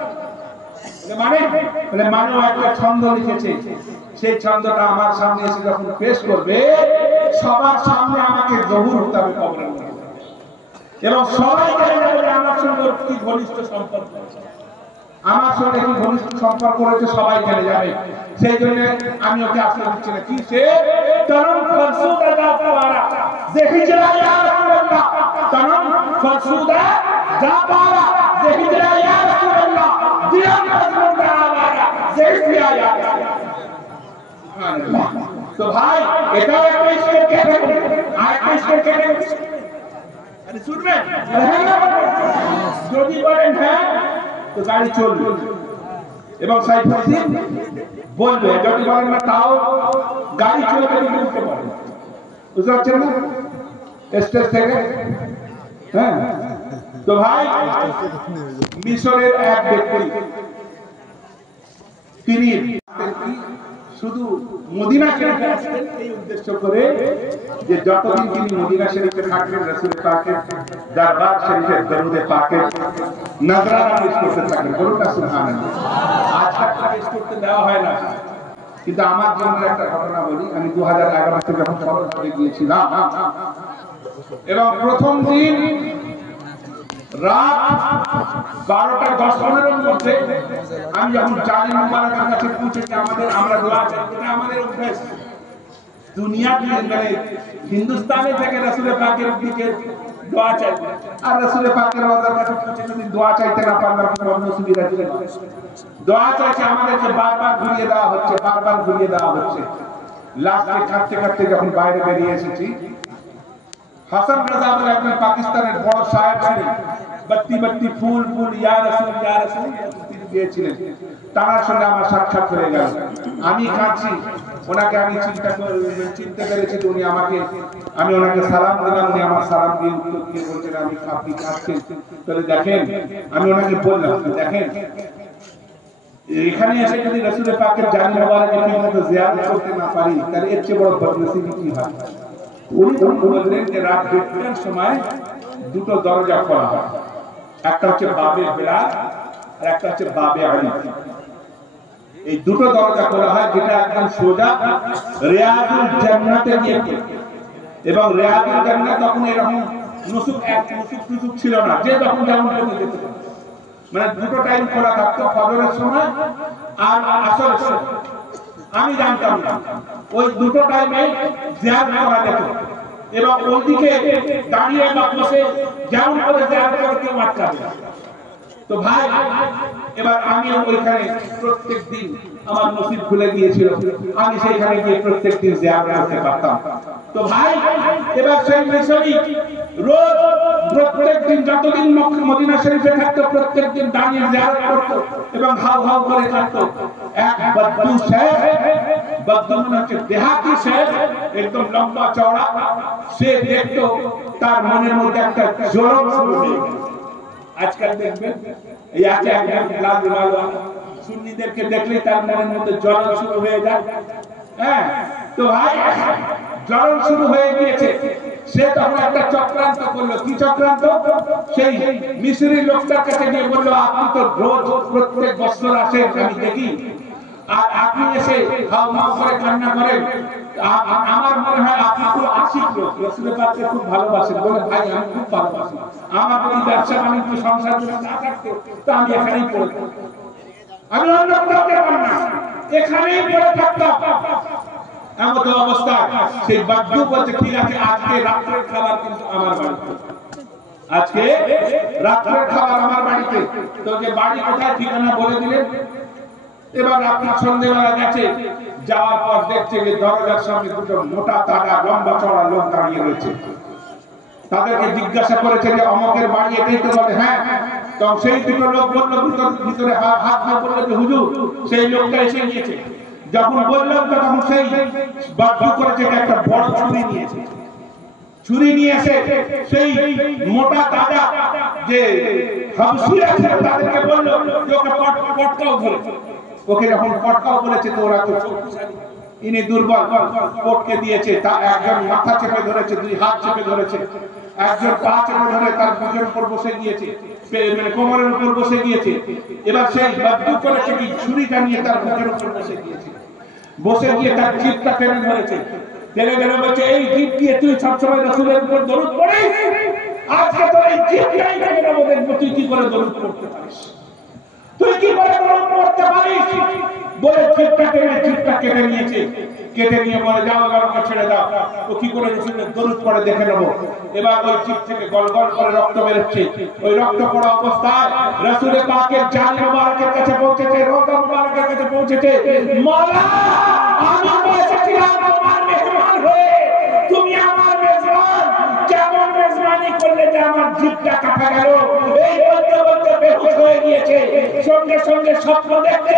মানে মানব একটা ছন্দ লিখেছে, সেই ছন্দটা আমার সামনে এসে যখন পেশ করবে, সবার সামনে আমাকে জহুর হতে হবে কবরের মধ্যে, এবং সবাই জেনে যাবে যে আমার সঙ্গে কি ঘনিষ্ঠ সম্পর্ক, আমার সঙ্গে কি ঘনিষ্ঠ সম্পর্ক রয়েছে, সবাই জেনে যাবে। সেই জন্য আমি ওকে আসতে দিচ্ছি না। কি সে তরম ফরসুদা যা পারা যে হিজরা ইয়া রাসূলুল্লাহ, তরম ফরসুদা যা পারা যে হিজরা ইয়া রাসূলুল্লাহ, দিয়ান ফরসুদা আলারা যে হিজরা ইয়া সুবহানাল্লাহ। তো ভাই এটাও একটা স্টেপ ক্যাটাগরি, আর একটা স্টেপ ক্যাটাগরি। আরে শুনবেন, যদি বলেন হ্যাঁ তো গাড়ি চলবে, এবং সাইফুদ্দিন বলবে, যদি বলেন না তাও গাড়ি চলবে, কিন্তু উঠতে পারে। বুঝতে পারছেন না? স্টেজ থেকে। হ্যাঁ, তো ভাই মিশরের এক ব্যক্তি, তিনি শুধু মদিনা শরীফে আসতেন এই উদ্দেশ্য করে যে যতদিন তিনি মদিনা শরীফে থাকবেন রাসূল পাকের দরবার শরীফের দরুদে পাকের নজরানা পেশ করতে থাকবেন। বলুন না সুবহানাল্লাহ। আজকাল পেশ করতে দেওয়া হয় না, কিন্তু আমার জন্য একটা ঘটনা বলি। আমি 2011 যখন ফরজ করে গিয়েছিলাম, এবং প্রথম দিন রাত 12টা 10-15 মধ্যে আমি যখন জালিম মুবারকের কাছে পৌঁছেছি, আমরা দোয়া চাই, এটা আমাদের অভ্যাস। দুনিয়া মানে হিন্দুস্তানে থেকে রাসূল পাকের দিকে দোয়া চাই, আর রাসূল পাকের রওজার কাছে পৌঁছে যদি দোয়া চাইতে না পারলাম, কোনো অসুবিধা ছিল না। দোয়া চাইছে আমাদেরকে বারবার ঘুরিয়ে দেওয়া হচ্ছে, বারবার ঘুরিয়ে দেওয়া হচ্ছে। লাস্টে কাঁদতে কাঁদতে যখন বাইরে বেরিয়ে এসেছি, হাসান রাজা বলে একজন পাকিস্তানের বড় শায়ের ছিলেন, বত্তি বত্তি ফুল ফুল ইয়া রাসূল তিনি গিয়েছিলেন। তার সঙ্গে আমার সাক্ষাৎ হয়ে গেল। আমি কাঁদছি, ওনাকে আমি চিনতে পেরেছি। উনি আমাকে, আমি ওনাকে সালাম দিলাম, উনি আমার সালাম দিয়ে উত্তর দিয়ে বলছেন আপনি কাঁদছেন। তাহলে দেখেন, আমি ওনাকে বললাম দেখেন এখানে এসে যদি রাসূলের পাকের জান মোবারকের ঠিকমতো জিয়ারত করতে না পারি তাহলে এর চেয়ে বড় বদনসিবি কি হয়। উনি বললেন যে রাত 1টার সময় দুটো দরজা খোলা হয়, একটা হচ্ছে বাবে বেলাল আর একটা হচ্ছে বাবে আলী। এই দুটো দরজা খোলা হয় যেটা একদম সোজা রিয়াদুল জান্নাতে গিয়ে এবং রিয়াদুল জান্নাত তখন এরকম নুসুক ছিল না, যে তখন যেমন করতে যেত, মানে দুটো টাইম খোলা থাকতো, ফজরের সময় আর আসরের সময়। আমি জানতাম না ওই দুটো টাইমে জিয়ারত করা যেত এবং ওইদিকে দাঁড়িয়ে বা বসে যেমন করে জিয়ারত করে কেউ আটকাবে না। তো ভাই এবার আমি ওইখানে প্রত্যেকদিন আমার নসিব খুলে গিয়েছিল, আমি সেইখানে গিয়ে প্রত্যেকদিন জিয়ারত করতে পারতাম। তো ভাই এবার সেই মিশরী রোজ প্রত্যেকদিন যতদিন মদিনা শরীফে থাকতো প্রত্যেকদিন দাঁড়িয়ে জিয়ারত করতো এবং হাউ হাউ করে থাকতো। এক বদ্দু শেখ, বদ্দু মানে হচ্ছে দেহাতি শেখ, একদম লম্বা চওড়া, সে দেখতো তার মনের মধ্যে একটা জ্বলন শুরু হয়ে গেল। আজকাল দেখবেন এই আছে একজন লাল লাল সুন্নিদেরকে দেখলেই তার মনের মধ্যে জ্বলন শুরু হয়ে যায়। হ্যাঁ, তো ভাই জ্বলন শুরু হয়ে গিয়েছে। সে তখন একটা চক্রান্ত করলো। কি চক্রান্ত? সেই মিশরি লোকটার কাছে গিয়ে বললো, আপনি তো রোজ প্রত্যেক বছর আসেন, আমি দেখি, আর আপনি এসে হাউ মাউ করে কান্না করেন, আমার মনে হয় আপনি খুব আশিক লোক, রাসূলের পাককে খুব ভালোবাসেন। বলে ভাই আমি খুব ভালোবাসি, আমার যদি ব্যবসা বাণিজ্য সংসার যদি না থাকতো তো আমি এখানেই পড়ে থাকতাম, আমি অন্য কোথাও যেতাম না, এখানেই পড়ে থাকতাম। এমন অবস্থা সেই বাদ্দু বলছে, ঠিক আছে আজকে রাত্রের খাবার কিন্তু আমার বাড়িতে, আজকে রাত্রের খাবার আমার বাড়িতে। তো যে বাড়ি কোথায় ঠিকানা বলে দিলেন। এবার রাত্রি সন্ধ্যেবেলা গেছে, যাওয়ার পর দেখছে যে দরজার সামনে দুটো মোটা তাজা লম্বা চড়া লোক দাঁড়িয়ে রয়েছে। তাদেরকে জিজ্ঞাসা করেছে যে অমকের বাড়ি এটাই তো? বলে হ্যাঁ। তখন সেই দুটো লোক বললো, ভিতরে হাত না বললো যে হুজুর সেই লোকটা এসে গিয়েছে। যখন বললাম তখন সেই বাধ্য করেছে একটা বড় ছুরি নিয়েছে, ছুরি নিয়ে এসে সেই মোটা তাজা যে হাবশিরা ছিল তাদেরকে বললো যে ওকে পটকাও ধরে। ওকে যখন পটকাও বলেছে তো ওরা তো শক্তিশালী, ইনি দুর্বল, পটকে দিয়েছে। তা একজন মাথা চেপে ধরেছে, দুই হাত চেপে ধরেছে, একজন পা চেপে ধরে তার বুকের উপর বসে গিয়েছে, মানে কোমরের উপর বসে গিয়েছে। এবার সেই বাধ্য করেছে কি ছুরিটা নিয়ে তার বুকের উপর বসে গিয়েছে, বসে গিয়ে তার জিভটা টেনে ধরেছে, টেনে ধরে বলছে এই জিভ দিয়ে তুই সবসময় রাসূলের উপর দরুদ পড়িস, আজকে তোর এই জিভটাই কেটে দেবো, দেখবো তুই কি করে দরুদ পড়তে পারিস, তুই কি করে দরুদ পড়তে পারিস। বলে জিভটা কেটে নিয়েছে, কেটে নিয়ে বলে যাও আমাকে ছেড়ে দাও, ও কি করে রাসূলের দরুদ পড়ে দেখে নেবো। এবার ওই জিভ থেকে গলগল করে রক্ত বেরোচ্ছে। ওই রক্ত পড়া অবস্থায় রাসূলের পাকের জান মোবারকের কাছে পৌঁছেছে, রওজা মোবারকের কাছে পৌঁছেছে। মাওলা আমি তো এসেছিলাম তোমার মেহমান হয়ে, তুমি আমার মেজবান, কেমন মেজবানি করলে যে আমার জিভটা কাটা গেল। এই বলতে বলতে বেহুশ হয়ে গিয়েছে। সঙ্গে সঙ্গে স্বপ্ন দেখতে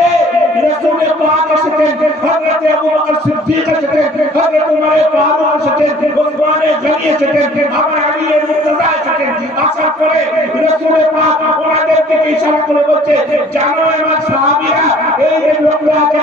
রাসূলের পাক এসেছেন, হযরত আবু বকর সিদ্দিক এসেছেন, হযরত উমর ফারুক এসেছেন, ওসমান গনি এসেছেন, আমার আলী মুর্তজা এসেছেন। আসার পরে রাসূলের পাক ওনাদের দিকে ইশারা করে বলছে, জানো আমার সাহাবীরা এই যে লোকটা আছে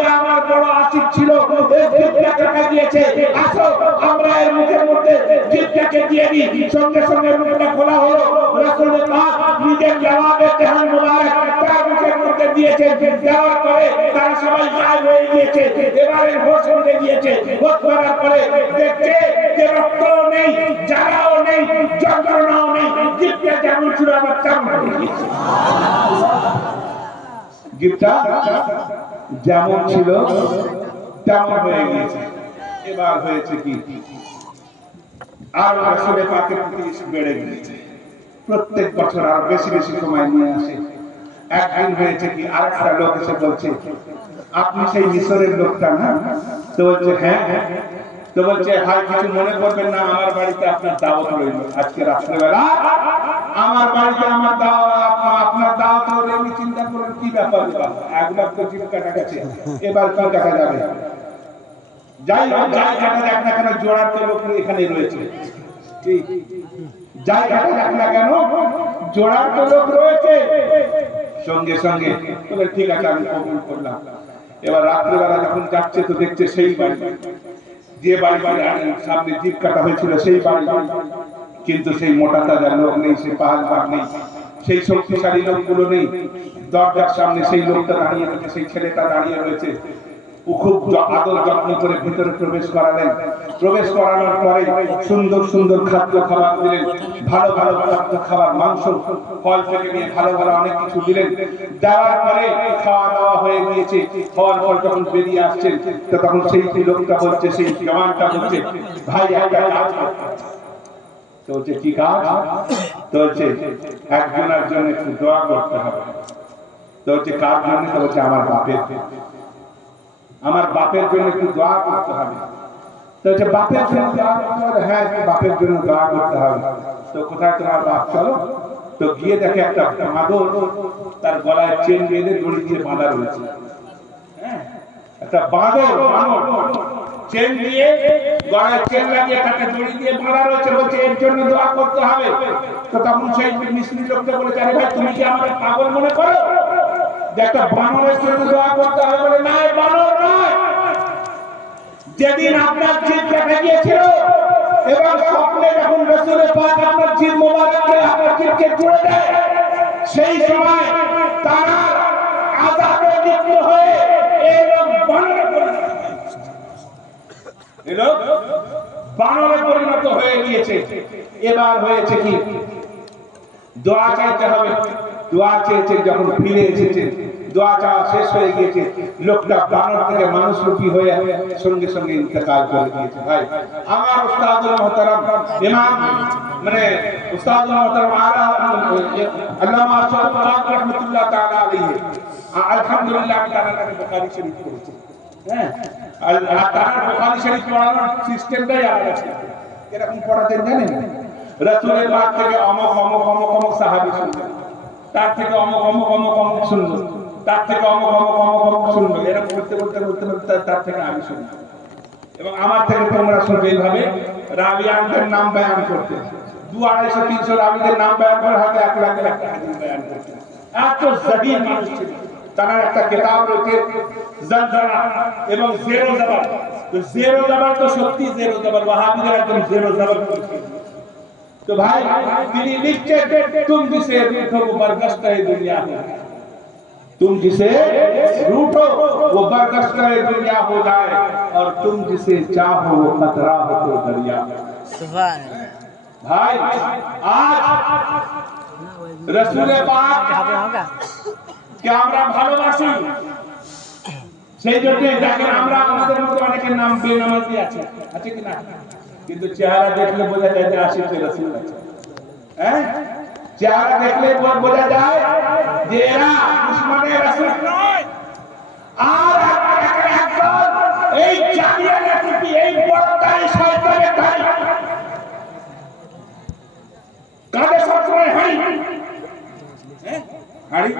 এ আমার বড় আশিক ছিল, এই জিভটা কেটে দিয়েছে, আসো আমরা এর মুখের মধ্যে জিভটাকে দিয়ে দিই। সঙ্গে সঙ্গে মুখটা খোলা হলো, রাসূলের পাক নিজের জবাবে জাহান মুবারক তার মুখের মধ্যে দিয়েছেন। দেওয়ার পরে তারা সবাই গায়েব হয়ে গিয়েছে। এবারে হোশ উঠে গিয়েছে। হোশ করার পরে দেখছে যে রক্তও নেই, জ্বালাও নেই, যন্ত্রণাও নেই, জিভটা যেমন ছিল আবার তেমন হয়ে গিয়েছে। জিভটা যেমন ছিল তেমন হয়ে গিয়েছে। এবার হয়েছে কি, আর রাসূলের পাকের প্রতি বেড়ে গিয়েছে। প্রত্যেক বছর আর বেশি বেশি সময় নিয়ে আসে। একদিন হয়েছে কি, আরেকটা লোক এসে বলছে, আপনি সেই মিশরের লোকটা না? তো বলছে হ্যাঁ। তো বলছে ভাই কিছু মনে করবেন না, আমার বাড়িতে আপনার দাওয়াত রইল আজকে রাত্রেবেলা, আমার বাড়িতে আমার আপনার দাওয়াত রইল। আমি চিন্তা করলাম কি ব্যাপার, একবার তো জিভ কাটা গেছে, এবার কি কাটা যাবে। যাই কাটা যাক না কেন, জোড়ার তো লোক এখানে রয়েছে, যাই কাটা যাক না কেন জোড়ার তো লোক রয়েছে। সঙ্গে সঙ্গে বলে ঠিক আছে আমি কবুল করলাম। এবার রাত্রিবেলা যখন যাচ্ছে তো দেখছে সেই বাড়ি, যে বাড়ি সামনে জিপ কাটা হয়েছিল সেই বাড়ি, কিন্তু সেই মোটা তাজা লোক নেই, সেই পাহাড় নেই, সেই শক্তিশালী লোকগুলো নেই। দরজার সামনে সেই লোকটা দাঁড়িয়ে রয়েছে, সেই ছেলেটা দাঁড়িয়ে রয়েছে। ও খুব আদর যত্ন করে ভিতরে প্রবেশ করালেন। প্রবেশ করানোর পরে সুন্দর সুন্দর খাদ্য খাবার দিলেন, ভালো ভালো খাদ্য খাবার, মাংস ফল থেকে নিয়ে ভালো ভালো অনেক কিছু দিলেন। দেওয়ার পরে খাওয়া দাওয়া হয়ে গিয়েছে। হওয়ার পর যখন বেরিয়ে আসছেন তো তখন সেই লোকটা বলছে, সেই জওয়ানটা বলছে, ভাই একটা কাজ করতে। তো বলছে কি কাজ? তো বলছে একজনের জন্য একটু দোয়া করতে হবে। তো হচ্ছে কার জন্য? তো বলছে আমার বাপের, আমার বাপের জন্য একটু দোয়া করতে হবে। তো হচ্ছে বাপের জন্য দোয়া করতে হবে? হ্যাঁ বাপের জন্য দোয়া করতে হবে। তো কোথায় তোমার বাপ? চলো। তো গিয়ে দেখে একটা বাঁদর তার গলায় চেন বেঁধে দড়ি দিয়ে বাঁধা রয়েছে। হ্যাঁ, একটা বাঁদর চেন দিয়ে গলায় চেন লাগিয়ে তাকে দড়ি দিয়ে বাঁধা রয়েছে, বলছে এর জন্য দোয়া করতে হবে। তো তখন সেই মিস্ত্রি লোকটা বলেছে, আরে ভাই তুমি কি আমাকে পাগল মনে করো? একটা বানরের জন্য দোয়া করতে হবে? বলে না, বানর নয়। যেদিন আপনার জিভ কেটে গিয়েছিল এবং স্বপ্নে যখন রাসূল পাক আপনার জিভ মোবারককে আপনার জিভকে জুড়ে দেয়, সেই সময় তারা আযাবে লিপ্ত হয়ে এই লোক বানরে পরিণত হয়ে গিয়েছে। এবার হয়েছে কি, দোয়া চাইতে হবে। দোয়া চেয়েছে, যখন ফিরে এসেছে দোয়া চাওয়া শেষ হয়ে গিয়েছে, লোকটা বানর থেকে মানুষ রূপী হয়ে সঙ্গে সঙ্গে ইন্তেকাল করে দিয়েছে। ভাই আমার উস্তাদুল মুহতারাম ইমাম মানে উস্তাদুল মুহতারাম আল্লামা আশরাফুল হক রাহমাতুল্লাহ তাআলা আলাইহি, আলহামদুলিল্লাহ আমি তার কাছে বুখারী শরীফ পড়েছি। হ্যাঁ, আর তার বুখারী শরীফ পড়ানোর সিস্টেমটাই আলাদা ছিল। এরকম পড়াতেন জানেন? রাসূলের বাদ থেকে অমুক অমুক অমুক অমুক সাহাবী শুনলেন, তার থেকে অমুক অমুক অমুক অমুক শুনলো, তার থেকে অমুক অমুক অমুক অমুক শুনলো। এরকম করতে করতে করতে করতে তার থেকে আমি শুনলাম, এবং আমার থেকে তোমরা শুনবে। এইভাবে রাবিয়ানদের নাম বয়ান করতে 200-250-300 রাবিদের নাম বয়ান করে হয়তো 1 লাখের একটা হাদিস বয়ান করতে। এত জাহির মানুষ ছিল। তার একটা কিতাব রয়েছে জালজালা এবং জেরো জাবার। তো জেরো জাবার তো সত্যি জেরো জাবার, ওয়াহাবিদের একদম জেরো জাবার করেছে। तो भाई তিনি লিখছে, तुम जिसे रूठो वो बरगश्त है दुनिया हो, तुम जिसे रूठो वो बरगश्त है दुनिया हो जाए, और तुम जिसे चाहो वो खतरा हो तो दरिया। सुभान भाई आज रसूल पाक কে আমরা ভালোবাসি, সেই জন্য দেখেন আমরা আমাদের মধ্যে অনেকের নাম বেনামাজি আছে, আছে কি না? কিন্তু চেহারা দেখলে বোঝা যায় যে আশিকে রাসূল আছে। হ্যাঁ, চেহারা দেখলে বোঝা যায় যে এরা দুশমনে রাসূল নয়। আর একজন এই জালিয়ানের টুপি, এই বড়টাই শয়তানের ধাই, কাঁধে সবসময় হাঁড়ি, হ্যাঁ হাঁড়ি,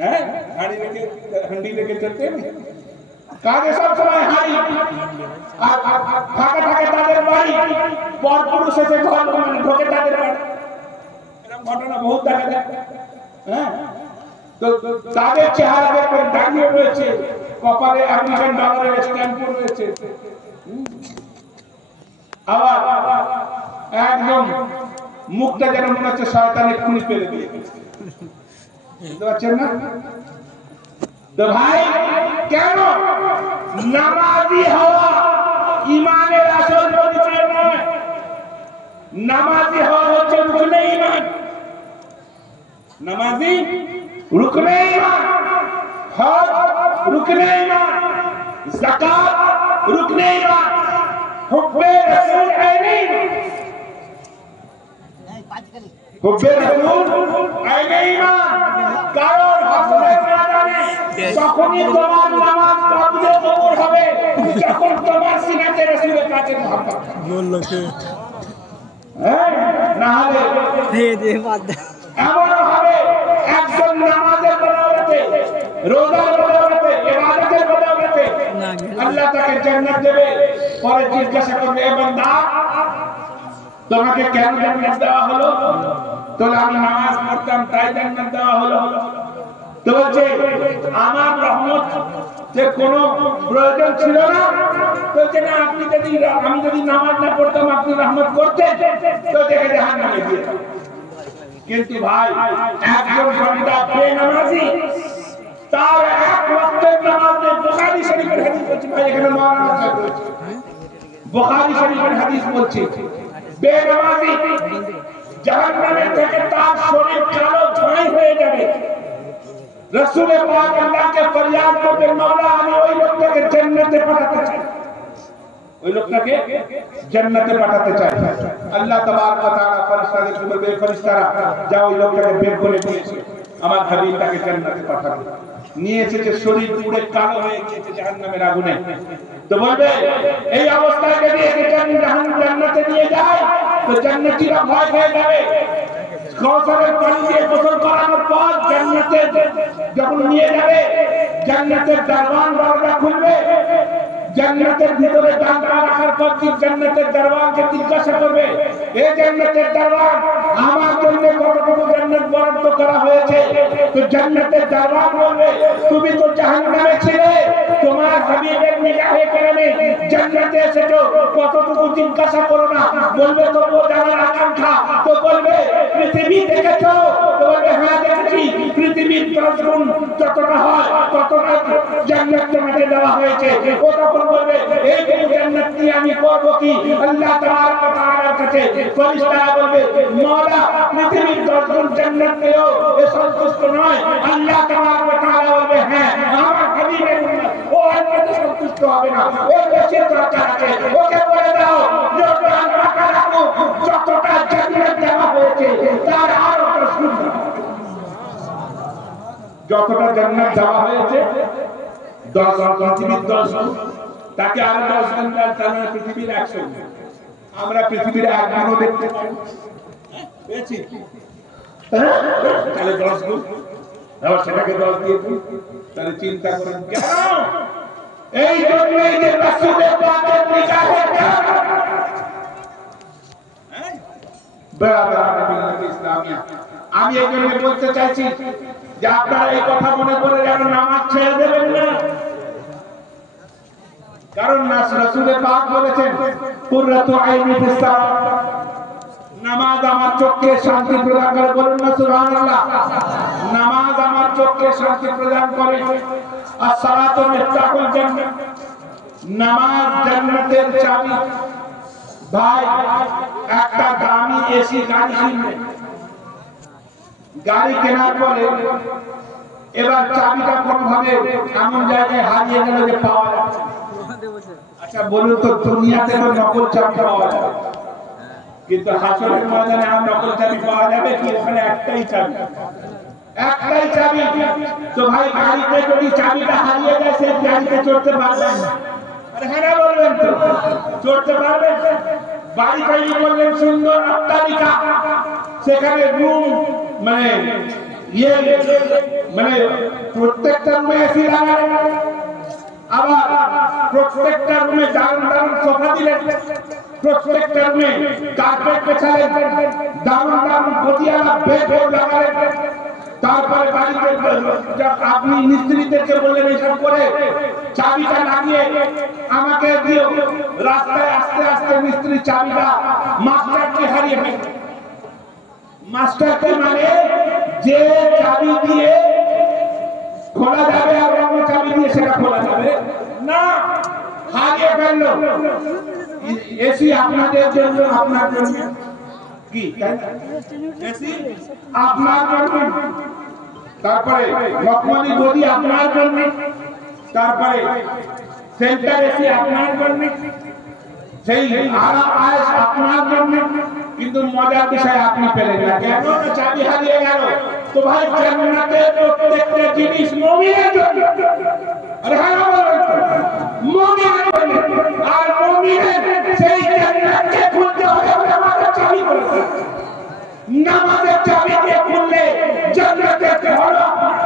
হ্যাঁ হাঁড়ি রেখে হাঁড়ি রেখে চলতে কাঁধে সবসময় হাঁড়ি, আর ফাঁকা থাকে তাদের বাড়ি, পরপুরুষ এসে ঘর মানে ঢোকে তাদের বাড়ি। এরকম ঘটনা বহুত দেখা যায়। হ্যাঁ, তো তাদের চেহারা দেখবেন দাঁড়িয়ে রয়েছে, কপালে আমেরিকান ডলারের স্ট্যাম্প রয়েছে, আবার একদম মুখটা যেন মনে হচ্ছে শয়তান এক্ষুনি ফেলে দিয়ে, বুঝতে পারছেন না? তো ভাই কেন নামাজি হওয়া ইমানের আসল পরিচয় নয়। নামাজি হওয়া হচ্ছে রুকনে ঈমান। নামাজি রুকনে ঈমান, হজ রুকনে ঈমান, যাকাত রুকনে ঈমান, হুব্বে রাসূল আইনি, হুব্বে রাসূল আইনি ঈমান। কারণ হাসনের ময়দানে তখনই তোমার নামাজ কাবুল কবুল হবে যখন তোমার সিনাতে রাসূলের কাছে মহব্বত বললো কে। হ্যাঁ, না হলে এমন হবে একজন নামাজের বদৌলতে, রোজার বদৌলতে, ইবাদতের বদৌলতে আল্লাহ তাকে জান্নাত দেবে। পরে জিজ্ঞাসা করবে, এ বান্দা তোমাকে কেন জান্নাত দেওয়া হলো? তো আমি নামাজ পড়তাম তাই জান্নাত দেওয়া হলো। তো বলছে আমার রহমত যে কোনো প্রয়োজন ছিল না, বলছে না আপনি যদি আমি যদি নামাজ না পড়তাম আপনি রহমত করতেন তো দেখে জাহান্নামে দিয়ে। কিন্তু ভাই একজন বান্দা বেনামাজি তার এক ওয়াক্তের নামাজ নেই। বুখারী শরীফের হাদিস বলছে, ভাই এখানে মাওলানা সাহেব রয়েছে, বুখারী শরীফের হাদিস বলছে বেনামাজি জাহান্নামে থেকে তার শরীর কালো ছাই হয়ে যাবে। রাসূল পাক আল্লাহকে ফরিয়াদ করবে, মাওলা আমি ওই লোকটাকে জান্নাতে পাঠাতে চাই, ওই লোকটাকে জান্নাতে পাঠাতে চাই। আল্লাহ তাবারক ওয়া তাআলা ফেরেশতাদেরকে বলবে, ফেরেশতারা যাও ওই লোকটাকে বের করে দিয়েছে, আমার হাবিব তাকে জান্নাতে পাঠাবে। নিয়ে এসেছে শরীর পুরো কালো হয়ে গিয়েছে জাহান্নামের আগুনে। তো বলবে এই অবস্থায় যদি একে জান্নাতে নিয়ে যায় তো জান্নাতীরা ভয় পেয়ে যাবে। কওসারের পানি দিয়ে গোসল করানোর পর জান্নাতে যখন নিয়ে যাবে, জান্নাতের দরওয়ান দরজা খুলবে, জান্নাতের ভিতরে ডান্ডা রাখার পর জান্নাতের দরওয়ানকে জিজ্ঞাসা করবে, এই জান্নাতের দরওয়ান আমার জন্য কতটুকু জান্নাত বরাদ্দ করা হয়েছে? তো জান্নাতের দরওয়ান বলবে, তুমি তো জাহান্নামে ছিলে, তোমার হাবিবের নিগাহে কেরামে জান্নাতে এসেছো, কতটুকু জিজ্ঞাসা করো না। বলবে তবুও জানার আকাঙ্ক্ষা। তো বলবে পৃথিবী দেখেছো? তো বলবে হ্যাঁ দেখেছি, পৃথিবীর 10 গুণ যতটা হয় ততটা জান্নাত তোমাকে দেওয়া হয়েছে। ও তখন বলবে এইটুকু জান্নাত নিয়ে আমি করব কি? আল্লাহ তাবারক ওয়া তাআলার কাছে ফেরেশতারা বলবে, মাওলা পৃথিবীর 10 গুণ জান্নাত পেও এ সন্তুষ্ট নয়। আল্লাহ তাবারক ওয়া তাআলা বলবে, হ্যাঁ আমার হাবিবের উম্মত ও আল্লাহতে সন্তুষ্ট হবে না, ও বেশি দরকার আছে, ওকে বলে দাও যতটা জান্নাত দেওয়া হয়েছে তার আরো 10 গুণ, যতটা জান্নাত দেওয়া হয়েছে 10 পৃথিবীর 10 গুণ, তাকে আরো 10 গুণ দেওয়া, তাহলে পৃথিবীর 100 গুণ। আমরা পৃথিবীর 1 গুণও দেখতে পেয়েছি, তাহলে 10 গুণ, আবার সেটাকে 10 দিয়ে দিই, তাহলে চিন্তা করেন কেন? এই জন্যই যে রাসূলের পাকের নিগাহে আমি এই জন্য বলতে চাইছি যে আপনারা এই কথা মনে করে যেন নামাজ ছেড়ে দেবেন না। কারণ রাসূল পাক বলেছেন কুররাতু আইনি ফিস সালাত, নামাজ আমার চোখকে শান্তি প্রদান করে। বলুন না সুবহানাল্লাহ। নামাজ আমার চোখকে শান্তি প্রদান করে। as-সালাতু মিফতাহুল জান্নাহ, নামাজ জান্নাতের চাবি। ভাই একটা দামি এসি গাড়ি কিনবেন, গাড়ি কেনার পরে এবার চাবিটা কোনভাবে এমন জায়গায় হারিয়ে গেল যে পাওয়া যাচ্ছে। আচ্ছা বলুন তো, দুনিয়াতে তো নকল চাবি পাওয়া যায়, কিন্তু হাসরের ময়দানে আর নকল চাবি পাওয়া যাবে কি? ওখানে একটাই চাবি, একটাই চাবি। তো ভাই গাড়িতে যদি চাবিটা হারিয়ে যায় সেই গাড়িতে চড়তে পারবেন? আরে হ্যাঁ বলবেন তো, চড়তে পারবেন? বাড়ি তৈরি করলেন সুন্দর অট্টালিকা, সেখানে রুম মানে প্রত্যেকটা রুমে এসি লাগালেন, আবার প্রত্যেকটা রুমে দারুণ দারুণ সোফা দিলেন, প্রত্যেকটা রুমে কার্পেট বিছালেন, দারুণ দারুণ গদিয়ালা বেড লাগালেন। তারপরে বাড়িতে আপনি মিস্ত্রিদেরকে বললেন এইসব করে চাবিটা লাগিয়ে আমাকে দিও। রাস্তায় আস্তে আস্তে মিস্ত্রি চাবিটা মাস্টারকে হারিয়ে ফেলে। মাস্টারকে মানে যে চাবি দিয়ে খোলা যাবে আর অন্য চাবি দিয়ে সেটা খোলা যাবে না, হারিয়ে ফেললো। এসি আপনাদের জন্য, আপনার জন্য কি এসি আপনার জন্য, তারপরে মখমলি গদি আপনার জন্য, তারপরে সেন্টার এসি আপনার জন্য, সেই আরাম আয়েশ আপনার জন্য। কিন্তু মজার বিষয় আপনি পেলেন না, কেন? চাবি হারিয়ে গেল। তো ভাই জান্নাতের প্রত্যেকটা জিনিস মুমিনের জন্য, আরে হ্যাঁ বলেন তো, মুমিনের জন্য। আর মুমিনের সেই জান্নাতকে খুলতে হবে আমাদের চাবি করেছে। নামাজের চাবি দিয়ে খুললে জান্নাতের ঘর আপনার,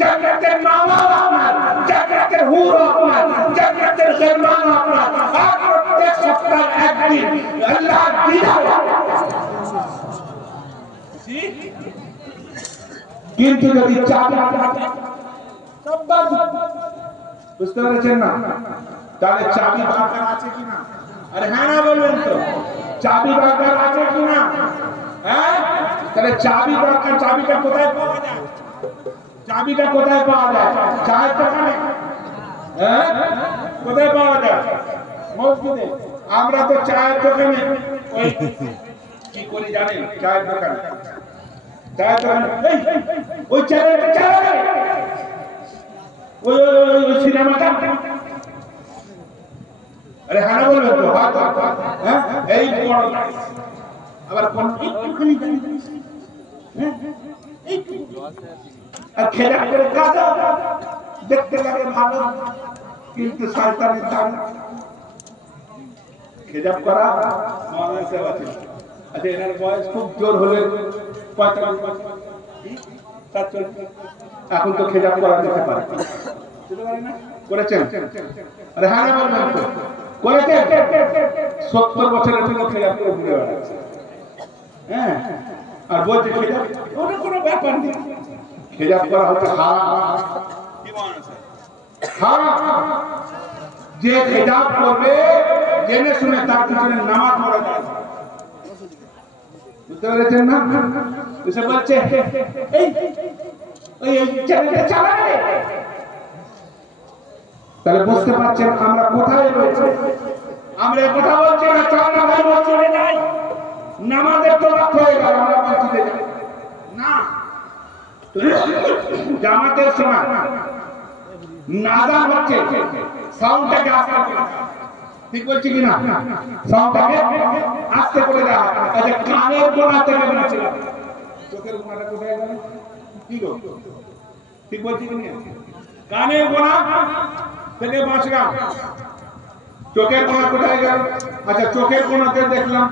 জান্নাতের মাওলা আপনার, জান্নাতের হুর আপনার, জান্নাতের মেহমান আপনার। আর প্রত্যেক সপ্তাহে একদিন আল্লাহর দিদার। কিন্তু যদি চাবি বুঝতে পেরেছেন না? তাহলে চাবি দরকার আছে কিনা? আরে হ্যাঁ না বলবেন তো, চাবি দরকার আছে কিনা? হ্যাঁ, তাহলে চাবি দরকার। চাবিটা কোথায় পাওয়া যায়? চাবিটা কোথায় পাওয়া যায়? চায়ের দোকানে। হ্যাঁ, কোথায় পাওয়া যায়? মসজিদে। আমরা তো চায়ের দোকানে ওই কি করি জানেন? চায়ের দোকানে, চায়ের দোকানে ওই চায়ের চায়ে ওই সিনেমাটা। আরে হ্যাঁ বলবেন তো? হ্যাঁ, এই বড় আবার কোন একটুখানি আর খেলা করে কাজা দেখতে লাগে ভালো, কিন্তু শয়তানের দান খেজাব করা মাওলানা সাহেব আছে। আচ্ছা, এনার বয়স খুব জোর হলে 45 বছর, 47, এখন তো খেজাব করা যেতে পারে। করেছেন? আরে হ্যাঁ বলবেন তো? করেছেন? 70 বছরের জন্য খেজাব করে ঘুরে বেড়াচ্ছে। হ্যাঁ, আর বলছে খেজাব ওটা কোনো ব্যাপার নেই। খেজাব করা হচ্ছে হারাম। হারাম। যে খেজাব করবে জেনে শুনে তার পিছনে নামাজ পড়া যায়। বুঝতে পেরেছেন না? এসে বলছে এই এই চ্যানেলটা চালাবে। তাহলে বুঝতে পারছেন আমরা কোথায় রয়েছে? আমরা কথা বলছি না, চালা ভাই চলে যাই, নামাজের তো রাত হয়ে গেল, আমরা মসজিদে যাই না। জামাতের সময় নাযান হচ্ছে, সাউন্ডটাকে আস্তে করে, ঠিক বলছি কিনা? সাউন্ডটাকে আস্তে করে দেওয়া। আচ্ছা, কানের গোনা থেকে বলেছিলাম, চোখের গোনাটা কোথায় গেল? কি গো, ঠিক বলছি কিনা? কানের গোনা থেকে বাঁচলাম, চোখের কোনা কোথায় গেল? আচ্ছা, চোখের কোনাতে দেখলাম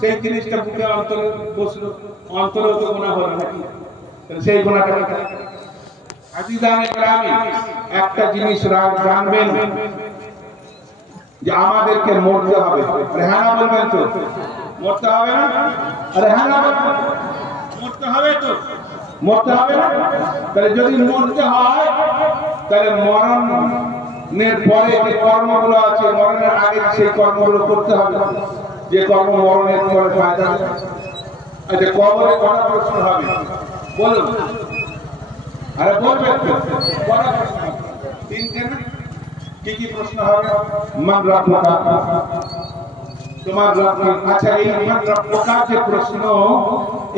সেই জিনিসটা বুকে অন্তরে বসলো, অন্তরেও তো গোনা হলো নাকি? সেই গোনাটা কোথায়? আজিজানে গ্রামে একটা জিনিস জানবেন যে আমাদেরকে মরতে হবে। আরে হ্যাঁ বলবেন তো? মরতে হবে না? আরে হ্যাঁ মরতে হবে তো, মরতে হবে না? তাহলে যদি মরতে হয় তাহলে মরণের পরে যে কর্মগুলো আছে, মরণের আগে সেই কর্মগুলো করতে হবে, যে কর্ম মরণের পরে ফায়দা। আচ্ছা, কবরে কটা প্রশ্ন হবে বলুন? আরে বলবেন তো? কটা প্রশ্ন হবে? 3টে না? কি কি প্রশ্ন হবে? মান রাব্বুকা, তোমার রব কে? আচ্ছা, এই মান রাব্বুকা যে প্রশ্ন,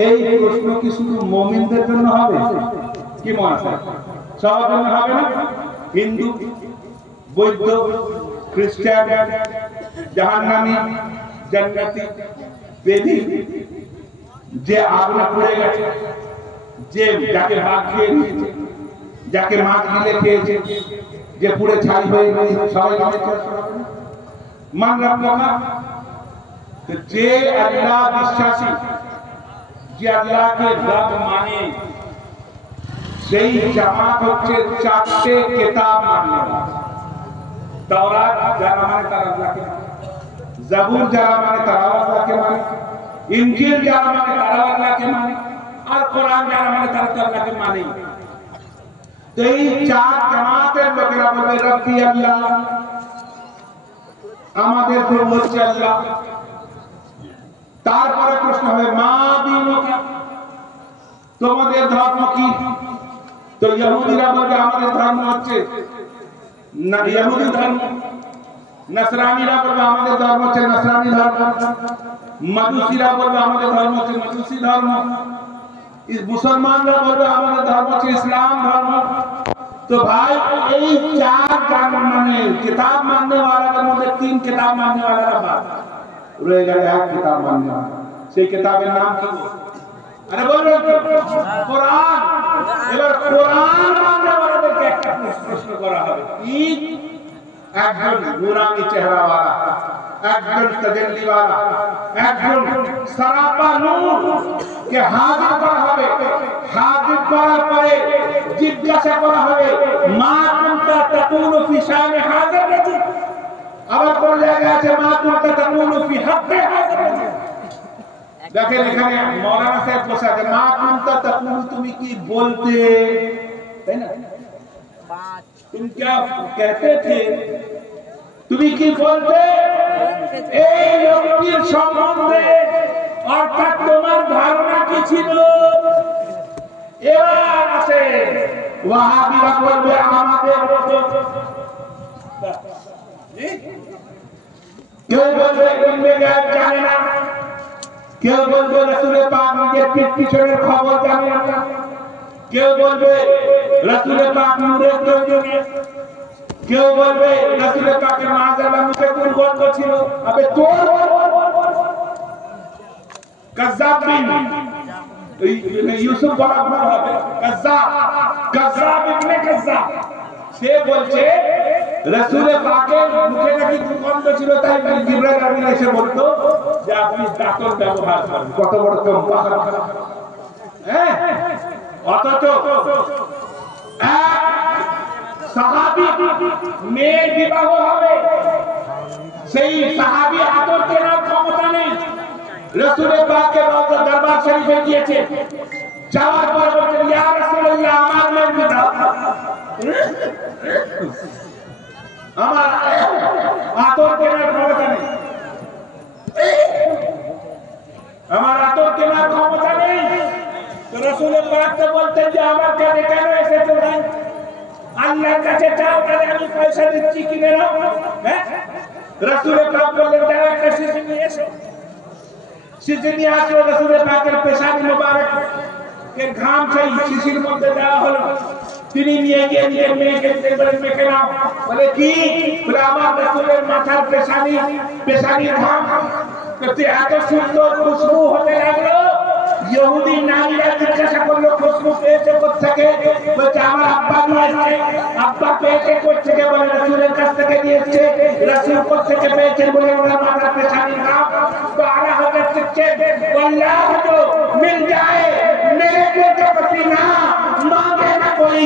এই প্রশ্ন কি শুধু মুমিনদের জন্য হবে? কি মনে হয় সবার জন্য হবে না? হিন্দু, বৌদ্ধ, খ্রিস্টান, জাহান্নামী, জান্নাতি, বেদী, যে আগুনে পুড়ে গেছে, যে যাকে বাঘ খেয়ে নিয়েছে, যাকে মাছ গিলে খেয়েছে, যে পুড়ে ছাই হয়ে গেছে, সবাই মান রাব্বুকা। যে আল্লাহ বিশ্বাসী, যে আল্লাহকে রব মানে, সেই জামাত হচ্ছে 4টে কিতাব মানে। তাওরাত যারা মানে তারা আল্লাহকে মানে, জাবুর যারা মানে তারা আল্লাহকে মানে, ইনজিল যারা মানে তারা আল্লাহকে মানে, আর কোরআন যারা মানে তারা তো আল্লাহকে মানে। তো এই 4 জামাতের লোকেরা বলবে রব্বি আল্লাহ, আমাদের প্রভু হচ্ছে আল্লাহ। তারপরে প্রশ্ন হবে মা দীনুকা, তোমাদের ধর্ম কি? তো ইহুদিরা বলবে আমাদের ধর্ম হচ্ছে ইহুদি ধর্ম, নাসরানীরা বলবে আমাদের ধর্ম হচ্ছে নাসরানী ধর্ম, মাজুসিরা বলবে আমাদের ধর্ম হচ্ছে মাজুসি ধর্ম, মুসলমানরা বলবে আমাদের ধর্ম হচ্ছে ইসলাম ধর্ম। তো ভাই, এই 4 মানে কিতাব মানने वालों মধ্যে 3 কিতাব মানने वाला বাদ রয়ে গেল, 1 কিতাব মানने वाला। সেই কিতাবের নাম কি? আরে বলবেন তো? কোরআন। এবার কোরআন মানने वालोদেরকে একটা প্রশ্ন করা হবে। একজন নুরানি চেহারাওয়ালা, একজন তাজাল্লিওয়ালা, একজন সারাপা নূর কে হাজির করা হবে। হাজির করার পরে জিজ্ঞাসা করা হবে মা কুনতা তাকুলু ফি শানে হাযা রাজুল। আবার কোন জায়গায় আছে মা কুনতা তাকুলু ফি হাক্কি হাযা রাজুল। দেখেন এখানে মাওলানা সাহেব বসে আছে, মা কুনতা তাকুলু তুমি কি বলতে, তাই না? इनका कहते थे তুমি কি বলতে এই লোকটির সম্বন্ধে অর্থাৎ তোমার ধারণা কি ছিল এবার আসে ওয়াহাবিরা বলবে আমাদের কেউ বলবে ইলমে গায়ব জানে না কেউ বলবে রাসূল পাক নিজের পিছনের খবর জানে না কেউ বলবে রাসূল পাক নূরের তৈরি কেউ বলবে রাসূল পাকের মাজালা মুখে দুর্গন্ধ ছিল আবে তোর কাযাব বিন ইউসুফ বলা হবে কাযাব ইবনে কাযাব সে বলছে রাসূল পাকের মুখে নাকি দুর্গন্ধ ছিল তাই জিবরাইল আমিন এসে বলতো যে আপনি দাঁতন ব্যবহার করেন কত বড় চম্পা হ্যাঁ অথচ সাহাবী মেয়ের বিবাহ হবে সেই সাহাবী আদর কেনার ক্ষমতা নেই রাসূল পাকের রওজা দরবার শরীফে গিয়েছে যাওয়ার পর বলছেন ইয়া রাসূলুল্লাহ আমার মেয়ের বিবাহ আমার আদর কেনার ক্ষমতা নেই আমার আদর কেনার ক্ষমতা নেই তো রাসূল পাক তো বলতেন যে আমার কাছে কেন এসেছো ভাই আল্লাহর কাছে চাও তাহলে আমি পয়সা দিচ্ছি কিনে নাও হ্যাঁ রাসূল পাক বললেন যাও একটা শিশু নিয়ে এসো শিশু নিয়ে আসলো রাসূল পাকের পেশাব মোবারক এর ঘাম সেই শিশির মধ্যে দেওয়া হলো তিনি নিয়ে গিয়ে নিজের মেয়েকে বলেন মেখে নাও বলে কি বলে আমার রাসূলের মাথার পেশানির ঘাম করতে এত সুন্দর খুশবু হতে লাগলো ইহুদি নারীরা জিজ্ঞাসা করলো খুশবু পেয়েছে কোত্থেকে বলছে আমার আব্বা নিয়ে এসেছে আব্বা পেয়েছে কোত্থেকে বলে রাসূলের কাছ থেকে নিয়েছে রাসূল কোত্থেকে পেয়েছেন বলে ওনার মাথার পেশানির ঘাম তো আলা হযরত চিৎকার আল্লাহ जो मिल जाए मेरे को तो पसीना मांगे ना कोई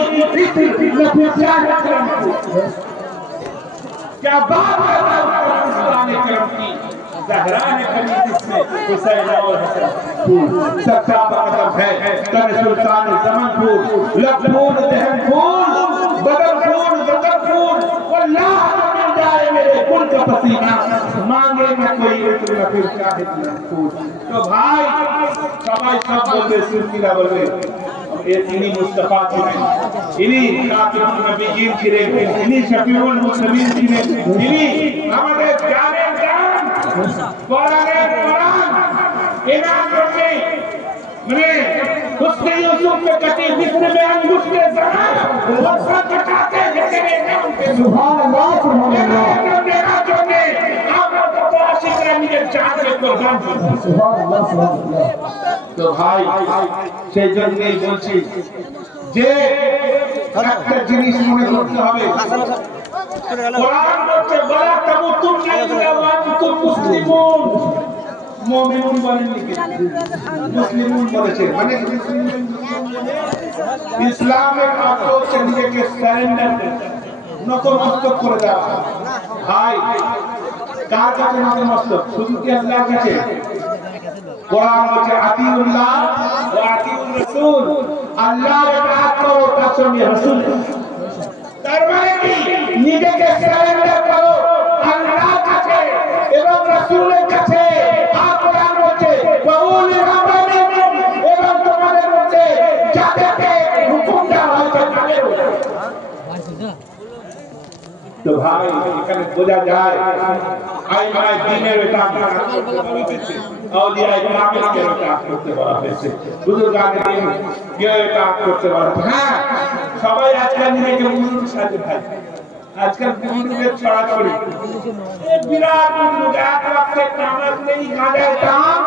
क्या बात है इस्लाम करम की ज़हरा ने खरीद इसमें हुसैन और हसन सबका मतलब है तन सुल्तान ज़मन फूल लखनऊ दहन फूल बदर फूल बदर फूल अल्लाह मिल जाए मेरे कुल का पसीना मांगे ना कोई इतना फिर काहे फूल तो भाई সবাই সব বলবে সুফিরা বলবে ইনি মুস্তাফা ছিলেন ইনি খাতিমুন নবীয়িন ছিলেন ইনি শফিউল মুসলিমিন ছিলেন ইনি আমাদের জানের জান কোরআনের কোরআন ইনাম করতে মানে হুসনে ইউসুফ में कटी मिस्र में अंगूठे जरा और सब कटाते जितने नाम पे सुभान अल्लाह मेरा जो ने আমরা তো আশিকরা নিজের জানকে কোরবান করি সুভান আল্লাহ সুভান আল্লাহ তো ভাই সেই জন্যই বলছি যে একটা জিনিস মনে করতে হবে কোরআন বলছে ওয়ালা তামুতুন্না ইল্লা ওয়া আনতুম মুসলিমুন মুমিনুন বলেননি কি মুসলিমুন বলেছে মানে ইসলামের অর্থ হচ্ছে নিজেকে সারেন্ডার করতে নতমস্তক করে দেওয়া ভাই কার কাছে নতমস্তক শুধু কি আল্লাহর কাছে কোরআন বলছে আতিউল্লাহ ওয়া আতিউর রাসূল আল্লাহর ইতাআত করো তার সঙ্গে রাসূল তার মানে কি নিজেকে সারেন্ডার করো আল্লাহর কাছে এবং রাসূলের কাছে আর কোরআন বলছে ওয়াউল আমরি এবং তোমাদের মধ্যে যাদেরকে হুকুম দেওয়া হয়েছে তাদের তো ভাই এখানে বোঝা যায় আই ভাই দিনের এটা করতে আউলিয়া ইমামের কে কাজ করতে বলা হয়েছে বুজুর্গানের দিন কেউ এটা করতে বলা হ্যাঁ সবাই আজকাল নিজেকে মুসলিম সাজে ভাই আজকাল মুসলিমের ছড়াছড়ি বিরাট মুসলিম এক ওয়াক্তের নামাজ নেই গাঁজার দাম